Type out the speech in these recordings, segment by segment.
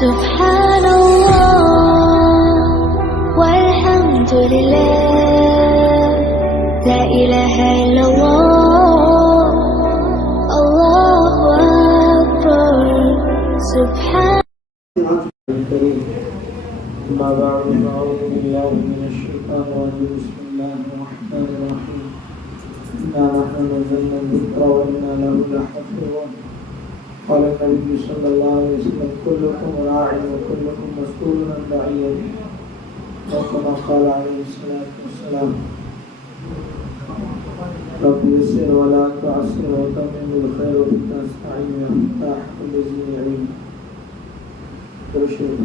سبحان الله والحمد لله لا إله إلا الله الله أكبر سبحان أما بعد أعوذ بالله من الشيطان الرجيم بسم الله الرحمن الرحيم إنا نحن نزلنا الذكر وإنا له لحافظون قال النبي صلى الله عليه وسلم كلكم راع وكلكم مسؤول عن رعيته وكما قال عليه الصلاة والسلام رب يسر ولا تعسر وتمم بالخير وتستعين يا فتاح كل ذي علم ترشد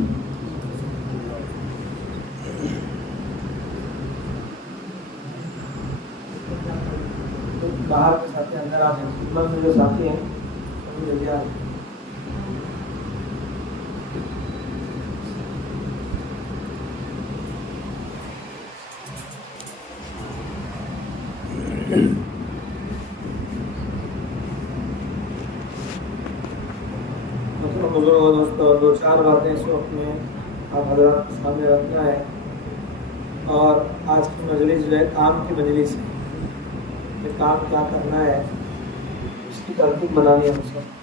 باہر کے ساتھی اندر آ جائیں خدمت میں جو ساتھی ہیں وہ جلدی آ جائیں بزرگوں دوستوں دو چار باتیں اس وقت میں آپ حضرات کے سامنے رکھنا ہے اور آج کی مجلس جو ہے کام کی مجلس ہے کام کیا کرنا ہے اس کی ترتیب بنانی ہے ہم سب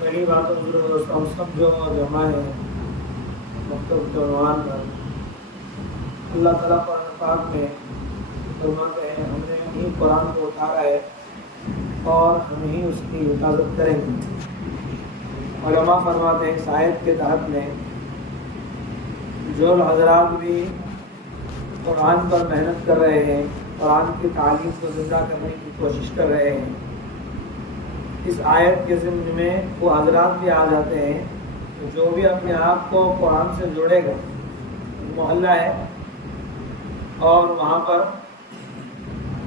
پہلی بات تو ہم سب جو جمع ہے مختلف عنوان پر اللہ تعالیٰ قرآن پاک میں فرماتے ہیں ہم نے ہی قرآن کو اتارا ہے اور ہم ہی اس کی حفاظت کریں گے علماء فرماتے ہیں اس آیت کے تحت میں جو حضرات بھی قرآن پر محنت کر رہے ہیں قرآن کی تعلیم کو زندہ کرنے کی کوشش کر رہے ہیں اس آیت کے ضمن میں وہ حضرات بھی آ جاتے ہیں جو بھی اپنے آپ کو قرآن سے جوڑے گا محلہ ہے اور وہاں پر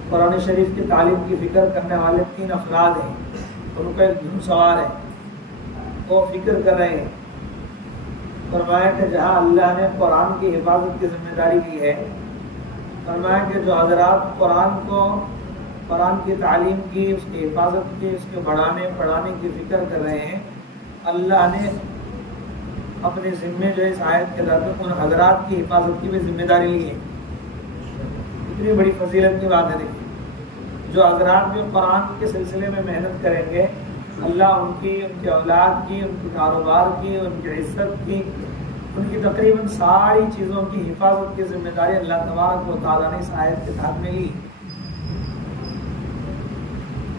قرآن شریف کی تعلیم کی فکر کرنے والے 3 افراد ہیں ان کا ایک دھن سوار ہے وہ فکر کر رہے ہیں فرمایا کہ جہاں اللہ نے قرآن کی حفاظت کی ذمہ داری لی ہے فرمایا کہ جو حضرات قرآن کی تعلیم کی اس کی حفاظت کی اس کے بڑھانے پڑھانے کی فکر کر رہے ہیں اللہ نے اپنے ذمے جو اس آیت کے تحت ان حضرات کی حفاظت کی بھی ذمہ داری لی ہے اتنی بڑی فضیلت کی بات ہے دیکھیے جو حضرات بھی قرآن کے سلسلے میں محنت کریں گے اللہ ان کی ان کے اولاد کی ان کے کاروبار کی ان کی عزت کی ان کی تقریباً ساری چیزوں کی حفاظت کی ذمہ داری اللہ تبارک و تعالیٰ نے اس آیت کے تحت میں لی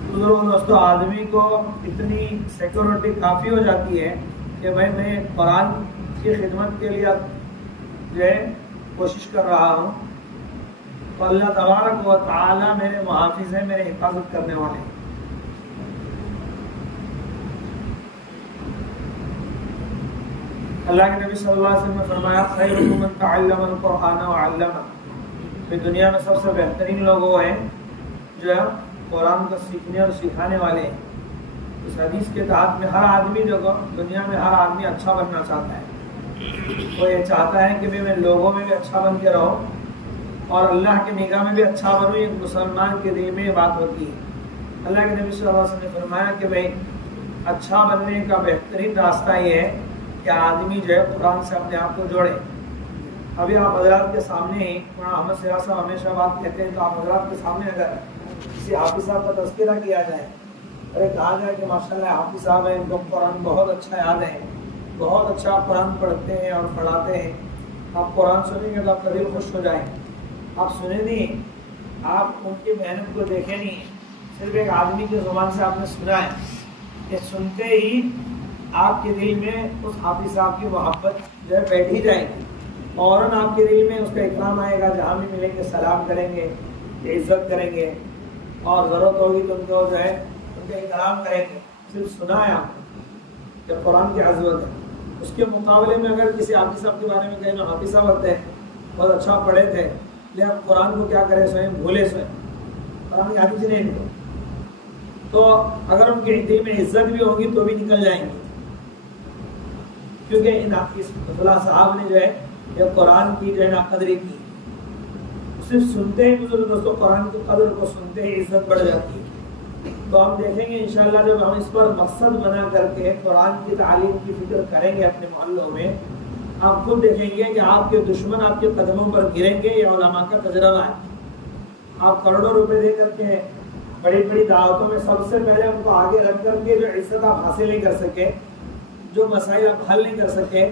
بزرگوں دوستوں آدمی کو اتنی سیکورٹی کافی ہو جاتی ہے کہ بھائی میں قرآن کی خدمت کے لیے جو ہے کوشش کر رہا ہوں تو اللہ تبارک و تعالیٰ میرے محافظ ہیں میرے حفاظت کرنے والے ہیں اللہ کے نبی صلی اللہ علیہ وسلم نے فرمایا خیرکم من تعلم القرآن وعلمہ کہ دنیا میں سب سے بہترین لوگ وہ ہیں جو ہے قرآن کو سیکھنے اور سکھانے والے ہیں اس حدیث کے تحت میں ہر آدمی جو دنیا میں ہر آدمی اچھا بننا چاہتا ہے وہ یہ چاہتا ہے کہ میں لوگوں میں بھی اچھا بن کے رہوں اور اللہ کی نگاہ میں بھی اچھا بنوں ایک مسلمان کے دل میں یہ بات ہوتی ہے اللہ کے نبی صلی اللہ علیہ وسلم نے فرمایا کہ بھائی اچھا بننے کا بہترین راستہ یہ ہے کہ آدمی جو ہے قرآن سے اپنے آپ کو جوڑے ابھی آپ حضرات کے سامنے ہی مولانا احمد سراج صاحب ہمیشہ بات کہتے ہیں تو آپ حضرات کے سامنے اگر کسی حافظ صاحب کا تذکرہ کیا جائے اور کہا جائے کہ ماشاءاللہ حافظ صاحب ہیں ان کو قرآن بہت اچھا یاد ہے بہت اچھا قرآن پڑھتے ہیں اور پڑھاتے ہیں آپ قرآن سنیں گے تو آپ کا دل خوش ہو جائیں آپ سنیں نہیں آپ ان کی محنت کو دیکھیں نہیں صرف ایک آدمی کی زبان سے آپ نے سنا ہے کہ سنتے ہی آپ کے دل میں اس حافظ صاحب کی محبت جو ہے بیٹھی جائے گی فوراً آپ کے دل میں اس کا اکرام آئے گا جہاں بھی ملیں گے سلام کریں گے عزت کریں گے اور ضرورت ہوگی تو ان کو جو ہے ان کا اکرام کریں گے صرف سنا ہے آپ کہ قرآن کی عظمت ہے اس کے مقابلے میں اگر کسی حافظ صاحب کے بارے میں کہیں جو حافظ صاحب ہوتے ہیں بہت اچھا پڑھے تھے لیکن قرآن کو کیا کرے سوئیں بھولے سوئیں قرآن کی حدیث نہیں ان کو تو اگر ان کے دل میں عزت بھی ہوگی تو بھی نکل جائیں گی کیونکہ اس فلاں صاحب نے جو ہے یہ قرآن کی جو ہے نا قدری کی صرف سنتے ہی بزرگ دوستوں قرآن کی قدر کو سنتے ہی عزت بڑھ جاتی ہے تو ہم دیکھیں گے انشاءاللہ جب ہم اس پر مقصد بنا کر کے قرآن کی تعلیم کی فکر کریں گے اپنے محلوں میں، آپ خود دیکھیں گے کہ آپ کے دشمن آپ کے قدموں پر گریں گے. یہ علماء کا تجربہ ہے. آپ کروڑوں روپے دے کر کے بڑی بڑی دعوتوں میں سب سے پہلے ان کو آگے رکھ کر کے جو عزت آپ حاصل نہیں کر سکے، جو مسائل آپ حل نہیں کر سکے،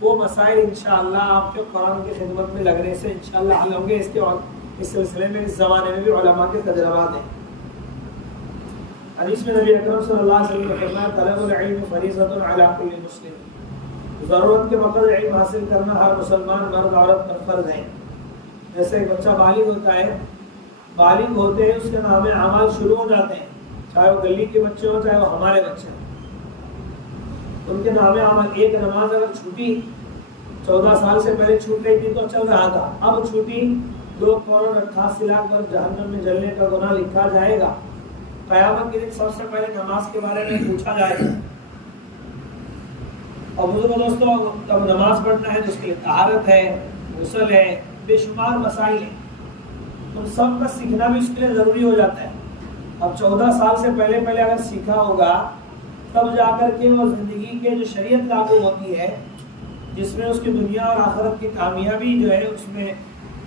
وہ مسائل انشاءاللہ آپ کے قرآن کی خدمت میں لگنے سے انشاءاللہ حل ہوں گے. اس سلسلے میں اس زمانے میں بھی علماء کے تجربات ہیں. حدیث میں نبی اکرم صلی اللہ علیہ وسلم نے فرمایا طلب العلم فریضۃ علی کل مسلم، ضرورت کے وقت علم حاصل کرنا ہر مسلمان مرد عورت پر فرض ہے. جیسے ایک بچہ بالغ ہوتا ہے، بالغ ہوتے ہیں اس کے نام اعمال شروع ہو جاتے ہیں، چاہے وہ گلی کے بچے ہوں چاہے وہ ہمارے بچے ہوں، ان کے نام اعمال. ایک نماز اگر چھوٹی 14 سال سے پہلے چھوٹ رہی تھی تو چل رہا تھا، اب چھوٹی 2.88 پر جہنم میں جلنے کا گناہ لکھا جائے گا. قیامت کے دن سب سے پہلے نماز کے بارے میں پوچھا جائے گا. اور دوستوں اب نماز پڑھنا ہے تو اس کے لیے طہارت ہے، غسل ہے، بے شمار مسائل ہیں. ان سب کا سیکھنا بھی اس کے لیے ضروری ہو جاتا ہے. اب 14 سال سے پہلے اگر سیکھا ہوگا تب جا کر کے وہ زندگی کے جو شریعت لاگو ہوتی ہے، جس میں اس کی دنیا اور آخرت کی کامیابی جو ہے اس میں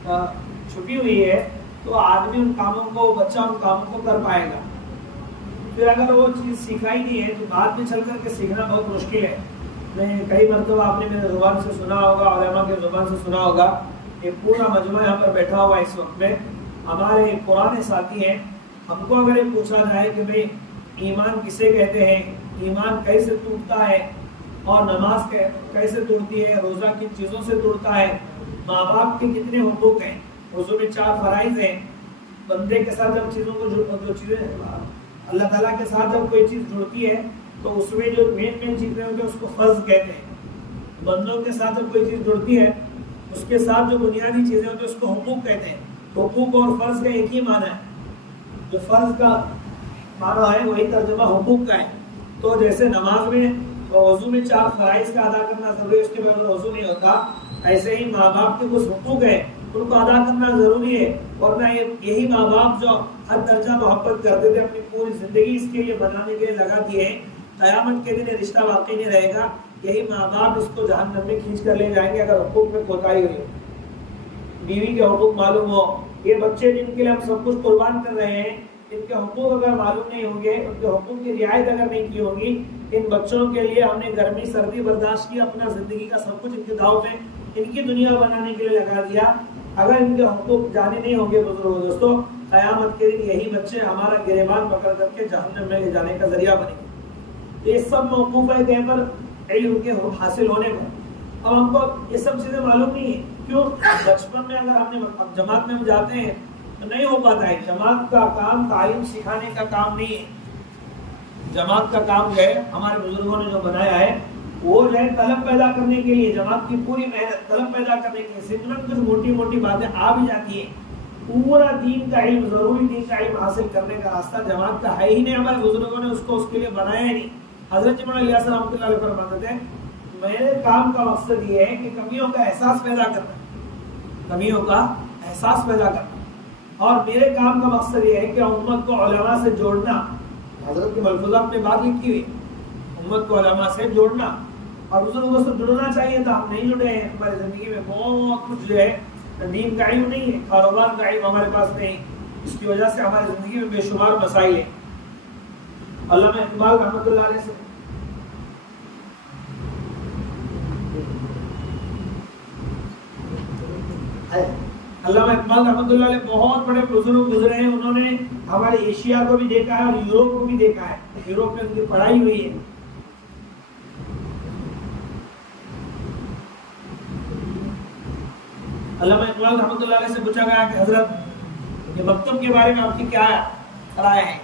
چھپی ہوئی ہے، تو آدمی ان کاموں کو، بچہ ان کاموں کو کر پائے گا. پھر اگر وہ چیز سیکھا ہی نہیں ہے تو بعد میں چل کر کے سیکھنا بہت مشکل ہے. میں کئی مرتبہ آپ نے میرے زبان سے سنا ہوگا، علماء کے زبان سے سنا ہوگا. ایک پورا مجمع یہاں پر بیٹھا ہوا ہے اس وقت میں، ہمارے پرانے ساتھی ہیں. ہم کو اگر یہ پوچھا جائے کہ بھئی ایمان کسے کہتے ہیں، ایمان کیسے ٹوٹتا ہے، اور نماز کیسے ٹوٹتی ہے، روزہ کن چیزوں سے ٹوٹتا ہے، ماں باپ کے کتنے حقوق ہیں، وضو میں 4 فرائض ہیں، بندے کے ساتھ جب چیزوں کو جو چیزیں اللہ تعالیٰ کے ساتھ جب کوئی چیز جڑتی ہے تو اس میں جو مین چیزیں ہوتی ہیں اس کو فرض کہتے ہیں. بندوں کے ساتھ جب کوئی چیز جڑتی ہے اس کے ساتھ جو بنیادی چیزیں ہوتی ہیں اس کو حقوق کہتے ہیں. حقوق اور فرض کا ایک ہی معنی ہے. جو فرض کا معنی ہے وہی ترجمہ حقوق کا ہے. تو جیسے نماز میں وضو میں 4 فرائض کا ادا کرنا ضروری ہے، اس کے بغیر وضو نہیں ہوتا، ایسے ہی ماں باپ کے کچھ حقوق ہیں ان کو ادا کرنا ضروری ہے. ورنہ یہی ماں باپ جو ہر درجہ محبت کرتے تھے اپنی پوری زندگی اس کے لیے بنانے کے لیے لگا دیے، قیامت کے دن یہ رشتہ واقعی نہیں رہے گا. یہی ماں باپ اس کو جہنم میں کھینچ کر لے جائیں گے اگر حقوق میں کوتاہی ہوئی. بیوی کے حقوق معلوم ہو، یہ بچے جن کے لیے ہم سب کچھ قربان کر رہے ہیں، ان کے حقوق اگر معلوم نہیں ہوں گے، ان کے حقوق کی رعایت اگر نہیں کی ہوگی، ان بچوں کے لیے ہم نے گرمی سردی برداشت کی، اپنا زندگی کا سب کچھ ان کے داؤ میں ان کی دنیا بنانے کے لیے لگا دیا. اگر ان کے حقوق جانے نہیں ہوں گے بزرگوں دوستوں، قیامت کے دن یہی بچے ہمارا گریبان پکڑ کر کے جہنم میں لے جانے کا ذریعہ بنے گے. یہ سب موقوف ہے کہیں پر علم کے حاصل ہونے پر. اب ہم کو یہ سب چیزیں معلوم نہیں ہیں. کیوں؟ بچپن میں اگر ہم نے جماعت میں ہم جاتے ہیں تو نہیں ہو پاتا ہے. جماعت کا کام تعلیم سکھانے کا کام نہیں ہے. جماعت کا کام جو ہے ہمارے بزرگوں نے جو بنایا ہے وہ جو ہے طلب پیدا کرنے کے لیے، جماعت کی پوری محنت طلب پیدا کرنے کے لیے. صرف کچھ موٹی موٹی باتیں آ بھی جاتی ہیں، پورا دین کا علم، ضروری دین کا علم حاصل کرنے کا راستہ جماعت کا ہے ہی نہیں. ہمارے بزرگوں نے اس کو اس کے لیے بنایا ہی نہیں. حضرت مولانا الیاس رحمۃ اللہ علیہ فرماتے تھے میرے کام کا مقصد یہ ہے کہ کمیوں کا احساس پیدا کرنا، کمیوں کا احساس پیدا کرنا، اور میرے کام کا مقصد یہ ہے کہ امت کو علماء سے جوڑنا. حضرت کے ملفوظات میں بات لکھی ہوئی، امت کو علماء سے جوڑنا. اور بزرگوں سے جڑنا چاہیے تھا، ہم نہیں جڑے ہیں. ہماری زندگی میں بہت کچھ جو ہے دین کا علم نہیں ہے، کاروبار کا علم ہمارے پاس نہیں، اس کی وجہ سے ہماری زندگی میں بے شمار مسائل ہیں. علامہ اقبال رحمۃ اللہ علیہ سے علامہ اقبال رحمۃ اللہ علیہ بہت بڑے بزرگ گزرے ہیں. انہوں نے ہمارے ایشیا کو بھی دیکھا ہے اور یوروپ کو بھی دیکھا ہے. یوروپ میں ان کی پڑھائی ہوئی ہے. علامہ اقبال رحمۃ اللہ علیہ سے پوچھا گیا کہ حضرت یہ مکتب کے بارے میں آپ کی کیا رائے ہے؟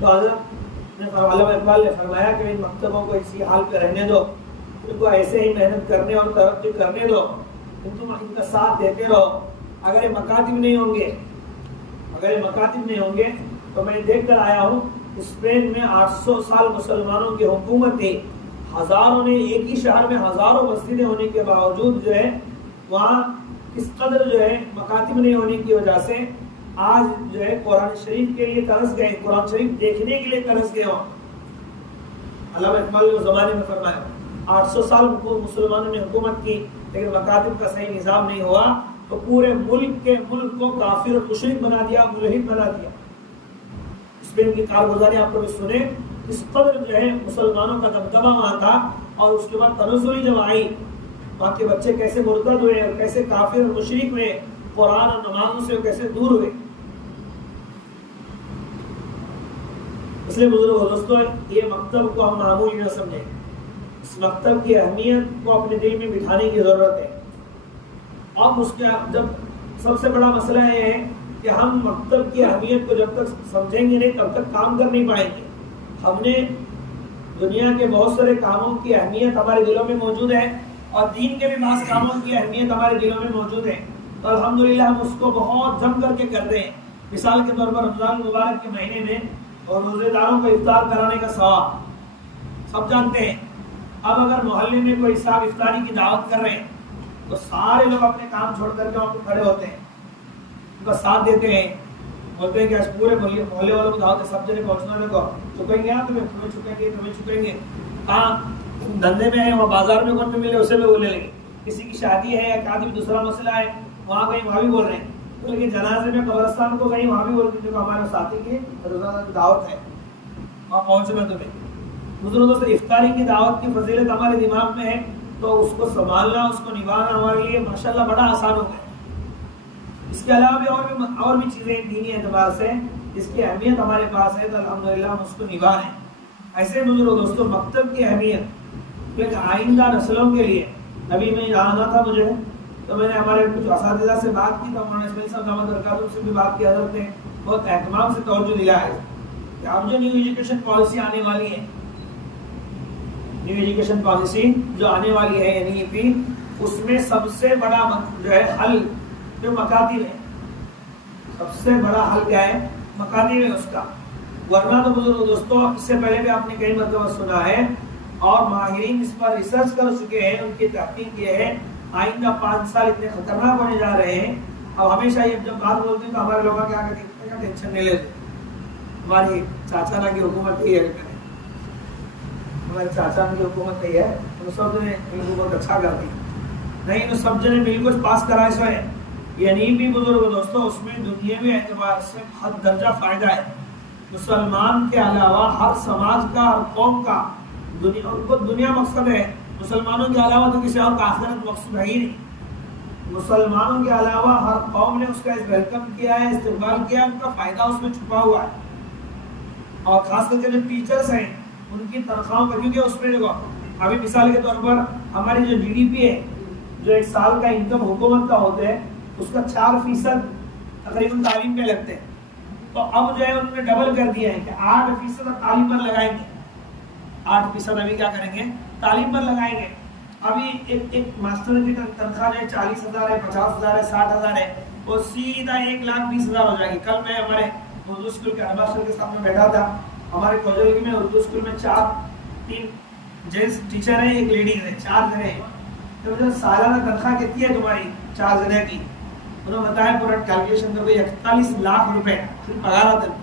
تو حضرت علامہ اقبال نے فرمایا کہ ان مکتبوں کو اسی حال پہ رہنے دو، ان کو ایسے ہی محنت کرنے اور ترقی کرنے دو، تم ان کا ساتھ دیتے رہو. اگر یہ مکاتب نہیں ہوں گے تو میں دیکھ کر آیا ہوں اسپین میں 800 سال مسلمانوں کی حکومت تھی. ہزاروں نے ایک ہی شہر میں ہزاروں مسجدیں ہونے کے باوجود جو ہے وہاں اس قدر جو ہے مکاتب نہیں ہونے کی وجہ سے آج جو ہے قرآن شریف کے لیے ترس گئے، قرآن شریف دیکھنے کے لیے ترس گئے ہو. علامہ اقبال نے زمانے میں فرمایا 800 سال مسلمانوں نے حکومت کی لیکن مکاتب کا صحیح نظام نہیں ہوا تو پورے ملک کو کافر اور مشرک بنا دیا، ملحد بنا دیا. اس میں ان کی کارگزاری آپ کو بھی سنے. اس قدر جو ہے مسلمانوں کا دبدبہ وہاں تھا، اور اس کے بعد تنزلی جب آئی وہاں کے بچے کیسے مرتد ہوئے اور کیسے کافر اور مشرک ہوئے، قرآن اور نمازوں سے کیسے دور ہوئے. اس لیے بزرگوں دوستوں، یہ مکتب کو ہم معمولی نہ سمجھیں. اس مکتب کی اہمیت کو اپنے دل میں بٹھانے کی ضرورت ہے. اور اس کا جب سب سے بڑا مسئلہ یہ ہے کہ ہم مکتب کی اہمیت کو جب تک سمجھیں گے نہیں تب تک کام کر نہیں پائیں گے. ہم نے دنیا کے بہت سارے کاموں کی اہمیت ہمارے دلوں میں موجود ہے، اور دین کے بھی بعض کاموں کی اہمیت ہمارے دلوں میں موجود ہے، تو الحمدللہ ہم اس کو بہت جم کر کے کرتے ہیں. مثال کے طور پر رمضان المبارک کے مہینے میں اور روزے داروں کو افطار کرانے کا ثواب سب جانتے ہیں. اب اگر محلے میں کوئی صاحب افطاری کی دعوت کر رہے ہیں تو سارے لوگ اپنے کام چھوڑ کر کے وہاں پہ کھڑے ہوتے ہیں، ان کا ساتھ دیتے ہیں، بولتے ہیں کہ آج پورے محلے والوں کو دعوت ہے، سب جنے پہنچنا لے کو چکیں گے، تمہیں چکیں گے. ہاں دھندے میں ہے، وہاں بازار میں کون پہ ملے اسے بھی بولنے لگے. کسی کی شادی ہے یا کہیں دوسرا مسئلہ ہے وہاں کہیں وہاں بھی بول رہے ہیں. لیکن جنازے میں قبرستان کو کہیں وہاں بھی بولتے ہیں کہ ہمارے ساتھی کی روزانہ دعوت ہے، وہاں پہنچنا تمہیں. بزرگوں دوستوں، افطاری کی دعوت کی فضیلت ہمارے دماغ میں ہے تو اس کو سنبھالنا، اس کو نبھانا ہمارے لیے ماشاءاللہ بڑا آسان ہو گیا. اس کے علاوہ بھی اور بھی چیزیں دینی اعتبار سے جس کی اہمیت ہمارے پاس ہے تو الحمدللہ ہم اس کو نبھا رہے ہیں. ایسے بزرگوں دوستوں، مکتب کی اہمیت ایک آئندہ نسلوں کے لیے. ابھی میں یہاں آنا تھا مجھے تو میں نے ہمارے کچھ اساتذہ سے بات کی، تو مولانا اسماعیل صاحب دامت برکاتہ سے بھی بات کی. حضرت نے بہت اہتمام سے توجہ دیا ہے کہ اب جو نیو ایجوکیشن پالیسی آنے والی ہے، نیو ایجوکیشن پالیسی جو آنے والی ہے NEP، اس میں سب سے بڑا جو ہے حل جو مکاتب ہے، سب سے بڑا حل کیا ہے؟ مکاتب ہے اس کا. ورنہ تو بزرگ دوستوں اس سے پہلے بھی آپ نے کئی مرتبہ سنا ہے اور ماہرین اس پر ریسرچ کر چکے ہیں، ان کی تحقیق یہ ہے آئندہ 5 سال اتنے خطرناک ہونے جا رہے ہیں. اب ہمیشہ یہ جب بات بولتے ہیں تو ہمارے لوگوں کیا کہتے ہیں، ٹینشن نہیں لیتے، ہماری چاچا کی حکومت ہی ہے، ہمارے چاچا کی حکومت نہیں ہے، تو سب نے حکومت اچھا کر دی. نہیں تو سب جنے مل کچھ پاس کرائے سو ہے. یعنی بھی بزرگ دوستوں اس میں دنیاوی اعتبار سے حد درجہ فائدہ ہے. مسلمان کے علاوہ ہر سماج کا، ہر قوم کا دنیا مقصد ہے. مسلمانوں کے علاوہ تو کسی اور کا آخرت مقصد ہے ہی نہیں. مسلمانوں کے علاوہ ہر قوم نے اس کا ویلکم کیا ہے، استقبال کیا ہے، ان کا فائدہ اس میں چھپا ہوا ہے. اور خاص کر کے جو ٹیچرز ہیں ان کی تنخواہوں کا، کیونکہ اس میں دیکھو ابھی مثال کے طور پر ہماری جو GDP ہے، جو ایک سال کا انکم حکومت کا ہوتا ہے، اس کا 4% تقریباً تعلیم پہ لگتے ہیں. تو اب جو ہے انہوں نے ڈبل کر دیا ہے کہ 8% تعلیم پر لگائیں گے. 8% ابھی کیا کریں گے؟ تعلیم پر لگائیں گے. ابھی ایک ماسٹر کی تنخواہ جو ہے 40,000 ہے، 50,000 ہے، 60,000 ہے، وہ سیدھا 1,20,000 ہو جائے گی. کل میں ہمارے اردو اسکول کے ہیڈماسٹر کے سامنے بیٹھا تھا. ہمارے کوجلگی میں اردو اسکول میں 3 جینٹس ٹیچر ہیں، ایک لیڈیز ہے، 4 جنے ہیں. تو مجھے سالانہ تنخواہ کتنی ہے تمہاری 4 جنے کی؟ انہوں نے بتایا پورا کیلکولیشن کر کے 41 لاکھ روپے پگار آتے ہیں.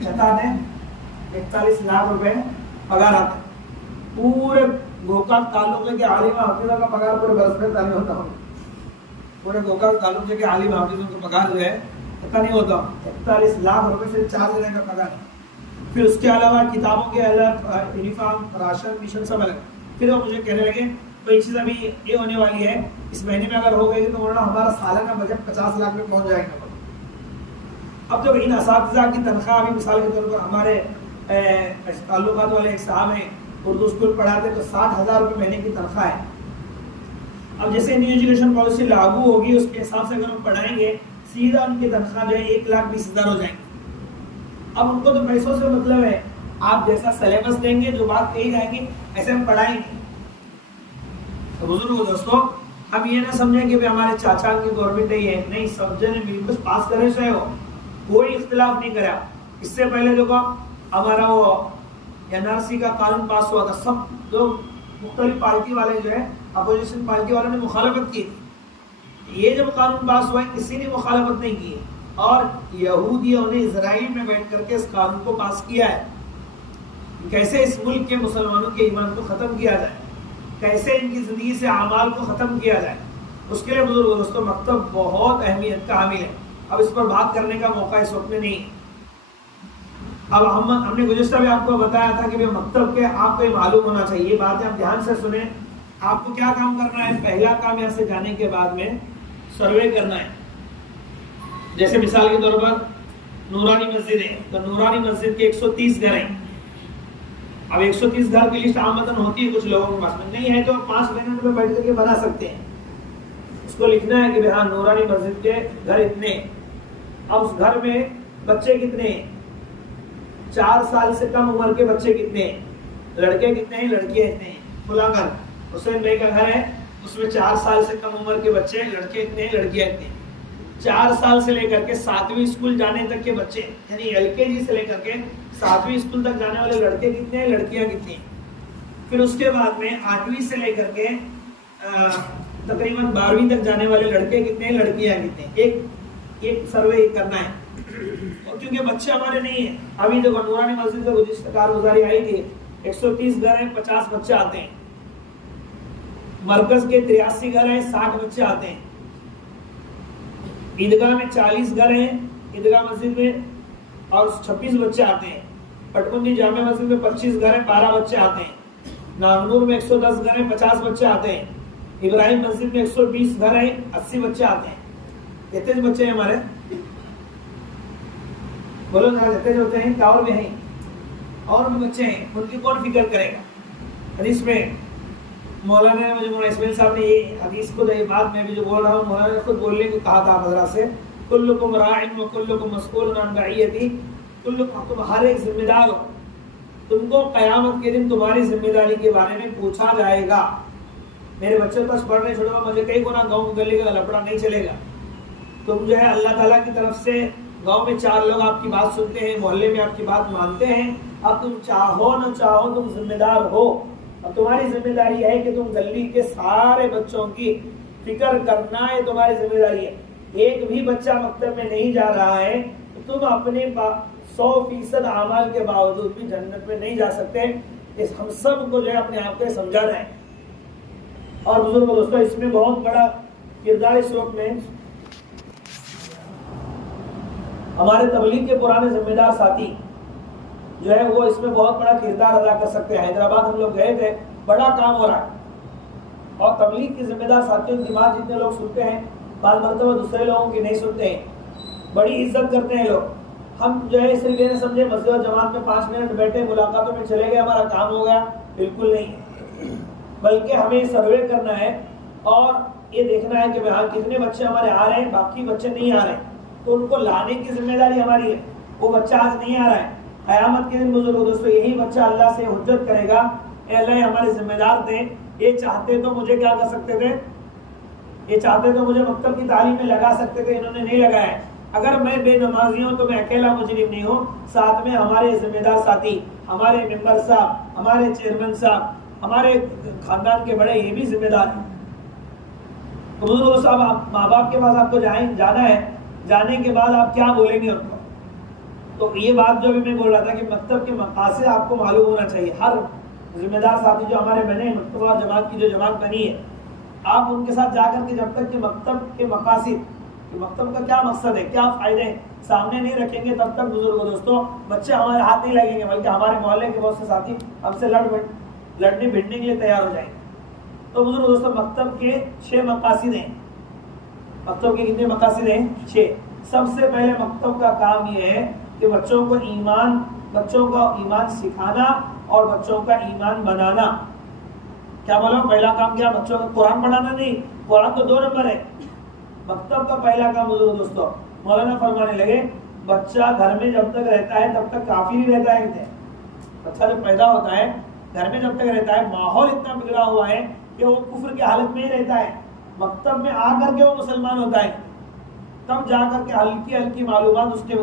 کہتا ہے 41 لاکھ روپے پگار آتے ہیں. پورے گوکاک تعلقے کے عالم حافظوں کا پگار پورے برس میں نہیں ہوتا ہوں. پورے گوکاک تعلقے کے عالم حافظوں کا پگار جو ہے پتہ نہیں ہوتا. 41 لاکھ روپے سے 4 جنے کا پگار. پھر اس کے علاوہ کتابوں کے الگ، یونیفارم، راشن، مشن سب الگ. پھر وہ مجھے کہنے لگے کوئی چیز ابھی یہ ہونے والی ہے، اس مہینے میں اگر ہو گئی تو ہمارا سالانہ بجٹ 50 لاکھ میں پہنچ جائے گا. اب جب ان اساتذہ کی تنخواہ ابھی مثال کے طور پر ہمارے تعلقات والے ایک صاحب ہیں اردو اسکول پڑھاتے تو 60,000 روپے مہینے کی تنخواہ ہے. اب جیسے نیو ایجوکیشن پالیسی لاگو ہوگی اس کے حساب سے اگر ہم پڑھائیں گے سیدھا ان کی تنخواہ جو ہے 1,20,000 ہو جائیں گی. اب ان کو تو پیسوں سے مطلب ہے، آپ جیسا سلیبس دیں گے، جو بات کہی جائے گی ایسے ہم پڑھائیں گے. تو بزرگوں دوستوں ہم یہ نہ سمجھیں کہ ہمارے چاچا کی گورنمنٹ ہے، نہیں، سب جنے مل کر پاس کرے سے ہو، کوئی اختلاف نہیں کرا. اس سے پہلے دیکھو ہمارا وہ NRC کا قانون پاس ہوا تھا، سب لوگ مختلف پارٹی والے جو ہے اپوزیشن پارٹی والوں نے مخالفت کی تھی. یہ جب قانون پاس ہوا ہے کسی نے مخالفت نہیں کی ہے. اور یہودیوں نے اسرائیل میں بیٹھ کر کے اس قانون کو پاس کیا ہے کیسے اس ملک کے مسلمانوں کے ایمان کو ختم کیا جائے، کیسے ان کی زندگی سے اعمال کو ختم کیا جائے. اس کے لیے بزرگ دوستوں مکتب بہت اہمیت کا حامل ہے. اب اس پر بات کرنے کا موقع اس وقت میں نہیں ہے. اب ہم نے گزشتہ بھی آپ کو بتایا تھا کہ مکتب کے آپ کو یہ معلوم ہونا چاہیے. یہ باتیں آپ دھیان سے سنیں. آپ کو کیا کام کرنا ہے؟ پہلا کام یہاں سے جانے کے بعد میں سروے کرنا ہے. جیسے مثال کے طور پر نورانی مسجد ہے تو نورانی مسجد کے 130 گھر ہیں. اب 130 گھر کی لسٹ عامتاً ہوتی ہے کچھ لوگوں کے پاس میں، نہیں ہے تو 5 منٹ میں بیٹھ کر کے بنا سکتے ہیں. اس کو لکھنا ہے کہ ہاں نورانی مسجد کے گھر اتنے. اب اس گھر میں بچے کتنے ہیں؟ 4 سال سے کم عمر کے بچے کتنے ہیں؟ لڑکے کتنے ہیں؟ لڑکیاں کتنے ہیں؟ کھلا گھر حسین بھائی کا گھر ہے، اس میں 4 سال سے کم عمر کے بچے، لڑکے اتنے ہیں، لڑکیاں اتنے ہیں. 4 سال سے لے کر کے 7ویں اسکول جانے تک کے بچے، یعنی LKG سے لے کر کے 7ویں اسکول تک جانے والے لڑکے کتنے ہیں، لڑکیاں کتنی ہیں. پھر اس کے بعد میں 8ویں سے لے کر کے تقریباً 12ویں تک جانے والے لڑکے کتنے ہیں، لڑکیاں کتنے ہیں. ایک سروے کرنا ہے. اور کیونکہ بچے ہمارے نہیں ہیں، ابھی دیکھو نورانی مسجد کا گزشتہ کارگزاری آئی تھی، 130 گھر ہیں، 50 بچے آتے ہیں. مرکز کے 83 گھر ہیں، 60 بچے آتے ہیں. عیدگاہ میں 40 گھر ہیں، عیدگاہ مسجد میں، اور 26 بچے آتے ہیں. پٹکندی جامع مسجد میں 25 گھر ہیں، 12 بچے آتے ہیں. ناگنور میں 110 گھر ہیں، 50 بچے آتے ہیں. ابراہیم مسجد میں 120 گھر ہیں، 80 بچے آتے ہیں. کتنے بچے ہیں ہمارے؟ بولو نا، جتنے جو ہوتے ہیں کیا اور بھی ہیں؟ اور بھی بچے ہیں، ان کی کون فکر کرے گا؟ حدیث میں مولانا اسماعیل صاحب نے یہ حدیث کو بات میں بھی جو بول رہا ہوں، مولانا نے خود بولنے کو کہا تھا حضرات سے، کلکم راعٍ وکلکم مسئول عن رعیتہ. تم ہر ایک ذمہ دار ہو، تم کو قیامت کے دن تمہاری ذمہ داری کے بارے میں پوچھا جائے گا. میرے بچے بس پڑھنے چھوڑو، مجھے کہیں کو نہ گاؤں گلی کا لپڑا نہیں چلے گا. تم جو ہے اللہ تعالیٰ کی طرف سے گاؤں میں 4 لوگ آپ کی بات سنتے ہیں، محلے میں آپ کی بات مانتے ہیں. اب تم چاہو نہ چاہو تم ذمہ دار ہو. اب تمہاری ذمہ داری ہے کہ تم گلی کے سارے بچوں کی فکر کرنا ہے، تمہاری ذمہ داری ہے. ایک بھی بچہ مکتب میں نہیں جا رہا ہے تو تم اپنے 100% اعمال کے باوجود بھی جنت میں نہیں جا سکتے. اس ہم سب کو جو ہے اپنے آپ کو سمجھانا ہے. اور بزرگ دوستوں اس میں بہت بڑا کردار اس وقت میں ہمارے تبلیغ کے پرانے ذمہ دار ساتھی جو ہے وہ اس میں بہت بڑا کردار ادا کر سکتے ہیں. حیدرآباد ہم لوگ گئے تھے، بڑا کام ہو رہا ہے. اور تبلیغ کے ذمہ دار ساتھیوں کی بات جتنے لوگ سنتے ہیں، بعض مرتبہ دوسرے لوگوں کی نہیں سنتے ہیں، بڑی عزت کرتے ہیں لوگ. ہم جو ہے صرف یہ نہ سمجھے مسجد و جماعت میں 5 منٹ بیٹھے، ملاقاتوں میں چلے گئے، ہمارا کام ہو گیا. بالکل نہیں، بلکہ ہمیں سروے کرنا ہے اور یہ دیکھنا ہے کہ ہاں کتنے بچے ہمارے آ رہے ہیں، باقی بچے نہیں آ رہے ہیں تو ان کو لانے کی ذمہ داری ہماری ہے. وہ بچہ آج نہیں آ رہا ہے، قیامت کے دن بزرگ دوستوں یہی بچہ اللہ سے حجت کرے گا، اے اللہ ہمارے ذمہ دار تھے، یہ چاہتے تو مجھے کیا کر سکتے تھے، یہ چاہتے تو مجھے مکتب کی تعلیم میں لگا سکتے تھے، انہوں نے نہیں لگایا ہے. اگر میں بے نمازی ہوں تو میں اکیلا مجرم نہیں ہوں، ساتھ میں ہمارے ذمہ دار ساتھی، ہمارے ممبر صاحب، ہمارے چیئرمین صاحب، ہمارے خاندان کے بڑے یہ بھی ذمہ دار ہیں. تو بزرگ صاحب آپ ماں باپ کے پاس آپ کو جانا ہے، جانے کے بعد آپ کیا بولیں گے ان کو؟ تو یہ بات جو ابھی میں بول رہا تھا کہ مکتب کے مقاصد آپ کو معلوم ہونا چاہیے. ہر ذمہ دار ساتھی جو ہمارے بنے، مکتب اور جماعت کی جو جماعت بنی ہے، آپ ان کے ساتھ جا کر کے جب تک کہ مکتب کے مقاصد، کہ مکتب کا کیا مقصد ہے، کیا فائدے ہیں، سامنے نہیں رکھیں گے تب تک بزرگ دوستوں بچے ہمارے ہاتھ نہیں لگیں گے، بلکہ ہمارے محلے کے بہت سے ساتھی ہم سے لڑنے بھیڑنے کے لیے تیار ہو جائیں گے. تو بزرگ دوستوں مکتب کے 6 مقاصد ہیں. مکتب کے کتنے مقاصد ہیں؟ 6. سب سے پہلے مکتب کا کام یہ ہے کہ بچوں کو ایمان سکھانا اور بچوں کا ایمان بنانا. کیا بولا؟ پہلا کام کیا؟ بچوں کو قرآن پڑھانا نہیں، قرآن تو 2 نمبر ہے. مکتب کا پہلا کام بزرگ دوستوں مولانا فرمانے لگے بچہ گھر میں جب تک رہتا ہے تب تک کافی نہیں رہتا ہے. بچہ جب پیدا ہوتا ہے گھر میں جب تک رہتا ہے، ماحول اتنا بگڑا ہوا ہے کہ وہ کفر کی حالت میں ہی رہتا ہے. مکتب میں آ کر کے وہ مسلمان ہوتا ہے، تب جا کر کے ہلکی ہلکی معلومات اس کے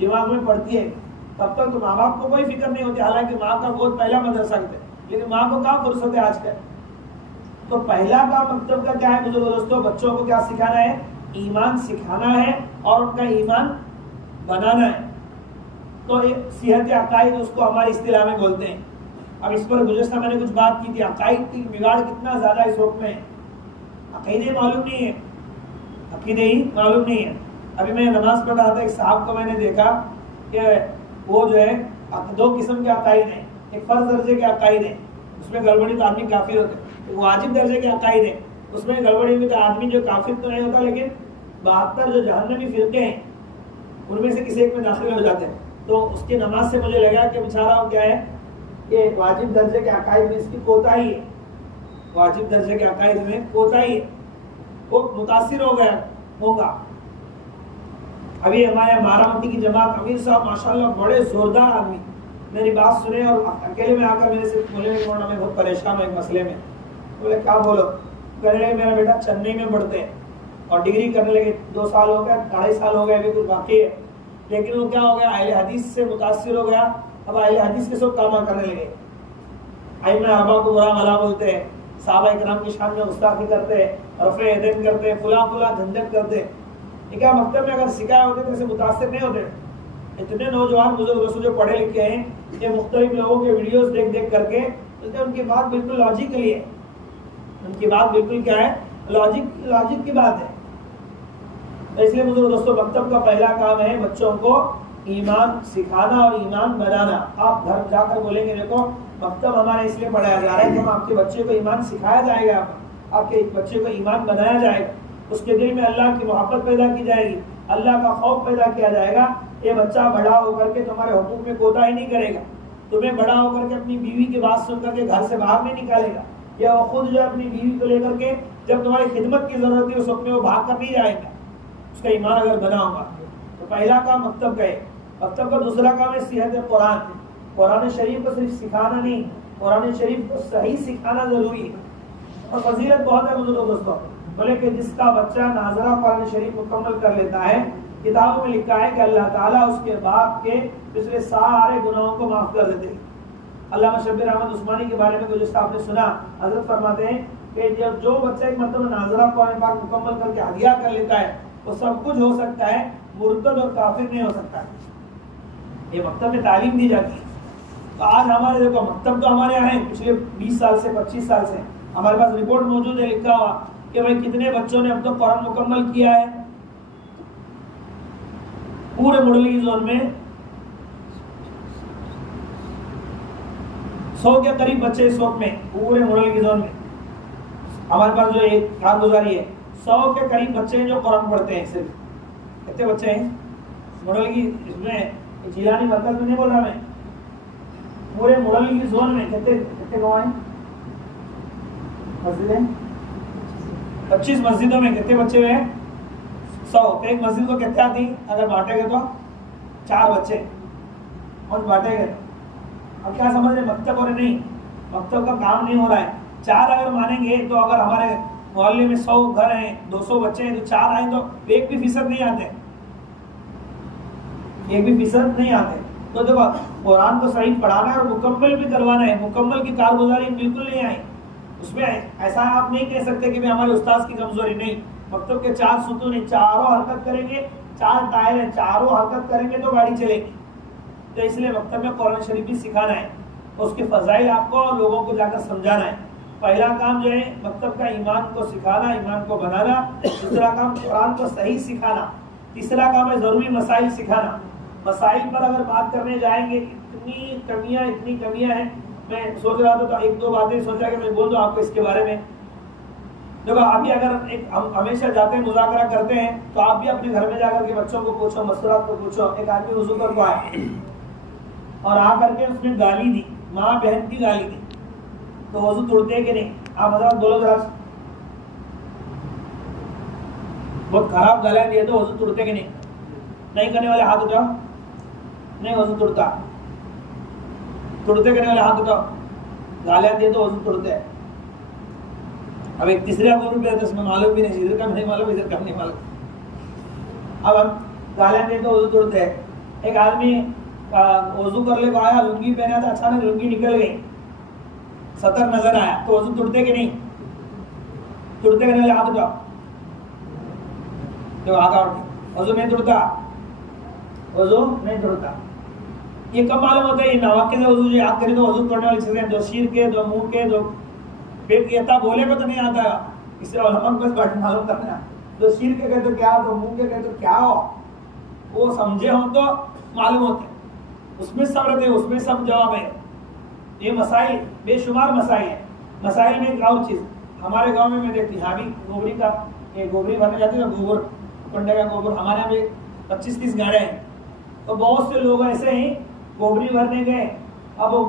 دماغ میں پڑتی ہے. تب تک تو ماں باپ کو کوئی فکر نہیں ہوتی، حالانکہ ماں کا بہت پہلا مدرسہ ہے، لیکن ماں کو کہاں فرصت ہے آج کل. تو پہلا کام مکتب کا کیا ہے بزرگ دوستوں؟ بچوں کو کیا سکھانا ہے؟ ایمان سکھانا ہے اور ان کا ایمان بنانا ہے. تو صحت عقائد اس کو ہماری اصطلاح میں بولتے ہیں. اب اس پر گزشتہ میں نے کچھ بات کی تھی، عقائد کی بگاڑ کتنا زیادہ اس وقت میں ہے. عقیدے معلوم نہیں ہے، عقیدے ہی معلوم نہیں ہے. ابھی میں نماز پڑھ رہا تھا، ایک صاحب کو میں نے دیکھا کہ وہ جو ہے 2 قسم کے عقائد ہیں. ایک فرض درجے کے عقائد ہیں، اس میں گڑبڑی تو آدمی کافر ہوتا ہے. ایک واجب درجے کے عقائد ہیں، اس میں گڑبڑی میں تو آدمی جو کافر تو نہیں ہوتا، لیکن 72 جو جہنمی فرقے ہیں ان میں سے کسی ایک میں داخل ہو جاتے ہیں. تو اس کی نماز سے مجھے لگا کہ بیچارہ کیا ہے کہ واجب درجے کے عقائد میں اس کی کوتاہی ہے، واجب درجے کے عقائد میں کوتاہی ہے، وہ متاثر ہو گیا ہوگا. ابھی ہمارے بارامتی کی جماعت امیر صاحب ماشاءاللہ بڑے زوردار آدمی، میری بات سنے اور اکیلے میں آ کر میرے سے بولے کہ مولانا میں بہت پریشان ہوں ایک مسئلے میں. بولے کیا بولو؟ کہنے لگے میرا بیٹا چنئی میں پڑھتے ہیں اور ڈگری کرنے لگے، 2 سال ہو گئے، 2.5 سال ہو گئے، ابھی کچھ باقی ہے. لیکن وہ کیا ہو گیا، اہل حدیث سے متاثر ہو گیا. اب اہل حدیث کے سب کام کرنے لگے، ائمہ اربعہ کو برا بھلا بولتے ہیں، صحابہ کرام کی شان میں گستاخی کرتے ہیں، رفع یدین کرتے ہیں، فلاں جھنجھٹ کرتے ہیں. یہ کیا مکتب میں اگر سکھائے ہوتے تو اسے متاثر نہیں ہوتے. اتنے نوجوان بزرگ جو پڑھے لکھے ہیں، یہ مختلف لوگوں کے ویڈیوز دیکھ کر کے ان کی بات بالکل لاجیکلی ہے، ان کی بات بالکل کیا ہے، لاجک کی بات ہے. اس لیے بزرگ دوستوں، مکتب کا پہلا کام ہے بچوں کو ایمان سکھانا اور ایمان بنانا. آپ گھر جا کر بولیں گے دیکھو مکتب ہمارے اس لیے پڑھایا جا رہا ہے کہ ہم آپ کے بچے کو ایمان سکھایا جائے گا، آپ کے بچے کو ایمان بنایا جائے گا، اس کے دل میں اللہ کی محبت پیدا کی جائے گی، اللہ کا خوف پیدا کیا جائے گا. یہ بچہ بڑا ہو کر کے تمہارے حقوق میں کوتاہی نہیں کرے گا، تمہیں بڑا ہو کر کے اپنی بیوی کی بات سن کر کے گھر سے باہر نہیں نکالے گا، یا وہ خود جو اپنی بیوی کو لے کر کے جب تمہاری خدمت کی ضرورت ہے اس وقت میں وہ بھاگ کر نہیں جائے گا. اس کا ایمان اگر بنا ہوگا تو پہلا کام مکتب کا ہے. مکتب کا دوسرا کام ہے صحت قرآن. قرآن شریف کو صرف سکھانا نہیں، قرآن شریف کو صحیح سکھانا ضروری ہے. اور فضیلت بہت ہے بزرگوں دوستوں، بولے کہ جس کا بچہ ناظرہ قرآن شریف مکمل کر لیتا ہے، کتابوں میں لکھا ہے کہ اللہ تعالیٰ اس کے باپ کے پچھلے سارے گناہوں کو معاف کر دیتے ہیں. علامہ شبیر احمد عثمانی کے بارے میں گزشتہ آپ نے سنا، حضرت فرماتے ہیں کہ جو بچہ ایک مرتبہ ناظرہ قرآن پاک مکمل کر کے ہدیہ کر لیتا ہے وہ سب کچھ ہو سکتا ہے، مرتد اور کافر نہیں ہو سکتا ہے. یہ مکتب میں تعلیم دی جاتی ہے. تو آج ہمارے دیکھو مکتب تو ہمارے یہاں ہے پچھلے 20 سال سے 25 سال سے ہمارے پاس رپورٹ موجود ہے لکھا ہوا کہ بھائی کتنے بچوں نے اب تک قرآن مکمل کیا ہے. پورے مڈل زون میں 100 کے قریب بچے اس وقت میں پورے مڈل زون میں ہمارے پاس جو ایک کارگزاری ہے 100 کے قریب بچے ہیں جو قرآن پڑھتے ہیں. صرف کتنے بچے ہیں مڈل کی اس میں جیلانی مرکز میں نہیں بول رہا میں، پورے مڈل کی زون میں کتنے گاؤں ہیں مسجدیں 25 مسجدوں میں کتنے بچے ہوئے ہیں 100. ایک مسجد کو کتنے آتی اگر بانٹے گئے تو 4 بچے اور بانٹے گئے. اب کیا سمجھ رہے مکتب اور نہیں، مکتب کا کام نہیں ہو رہا ہے. 4 اگر مانیں گے تو اگر ہمارے محلے میں 100 گھر ہیں 200 بچے ہیں تو 4 آئیں تو 1% نہیں آتے، 1% نہیں آتے. تو دیکھو قرآن کو صحیح پڑھانا ہے اور مکمل بھی کروانا ہے. مکمل کی کارگزاری بالکل نہیں آئی. اس میں ایسا آپ نہیں کہہ سکتے کہ ہمارے استاذ کی کمزوری نہیں. مکتب کے 4 ستون ہیں، چاروں حرکت کریں گے، 4 ٹائر ہیں، چاروں حرکت کریں گے تو گاڑی چلے گی. تو اس لیے مکتب میں قرآن شریف بھی سکھانا ہے، اس کے فضائل آپ کو اور لوگوں کو جا کر سمجھانا ہے. پہلا کام جو ہے مکتب کا ایمان کو سکھانا، ایمان کو بنانا. دوسرا کام قرآن کو صحیح سکھانا. تیسرا کام ہے ضروری مسائل سکھانا. مسائل پر اگر بات کرنے جائیں گے اتنی کمیاں ہیں. میں سوچ رہا تھا تو 1-2 باتیں سوچ رہا کہ میں بول دوں آپ کو اس کے بارے میں. دیکھو ابھی اگر ہم ہمیشہ جاتے ہیں مذاکرہ کرتے ہیں تو آپ بھی اپنے گھر میں جا کر کے بچوں کو پوچھو، مستورات کو پوچھو. ایک آدمی وضو کر کو آیا اور آ کر کے اس نے گالی دی، ماں بہن کی گالی دی، تو وضو توڑتے کہ نہیں؟ آپ حضرات بولو ذرا، بہت خراب گالیاں دیے تو وضو توڑتے کہ نہیں کرنے والے ہاتھ اٹھاؤ. نہیں وضو توڑتا. کرنے والے ہاتھ اٹھاؤ. گالیاں دیے تو وضو توڑتے ہیں. اب ایک تیسرا گروپ ہے تو اس میں معلوم بھی نہیں، ادھر کا نہیں معلوم ادھر کا نہیں معلوم. اب ہم گالیاں دیے تو وضو توڑتے ہیں. ایک آدمی وضو کر لے کو آیا، لنگی پہنا تھا، اچانک لنگی نکل گئی، سطر نظر آیا تو وضو توڑتے کہ نہیں؟ توڑتے کرنے والے ہاتھ اٹھاؤ. جو آگا اٹھے وضو نہیں توڑتا، وضو نہیں توڑتا. یہ کب معلوم ہوتا ہے؟ یہ نواقض وضو جو یاد کرے تو وضو توڑنے والی چیزیں، دو شیر کے، دو منہ کے، دو پیٹ کے. اتنا بولے کو تو نہیں آتا ہے، اس سے علماء کو بس بات معلوم کرنا. دو شیر کے کہتے کیا، دو منہ کے کہتے کیا ہو، وہ سمجھے ہوں تو معلوم ہوتے. اس میں صبر دے، اس میں سب جواب ہے. یہ مسائل بے شمار مسائل ہیں. مسائل میں ایک اور چیز ہمارے گاؤں میں دیکھتی ہاں بھی گوبری کا، یہ گوبری بھرنے جاتی ہے نا، گوبر کنڈے کا گوبر. ہمارے یہاں بھی 25-30 گاڑیاں ہیں. تو بہت سے لوگ ایسے ہیں گوبری بھرنے گئے، اب وہ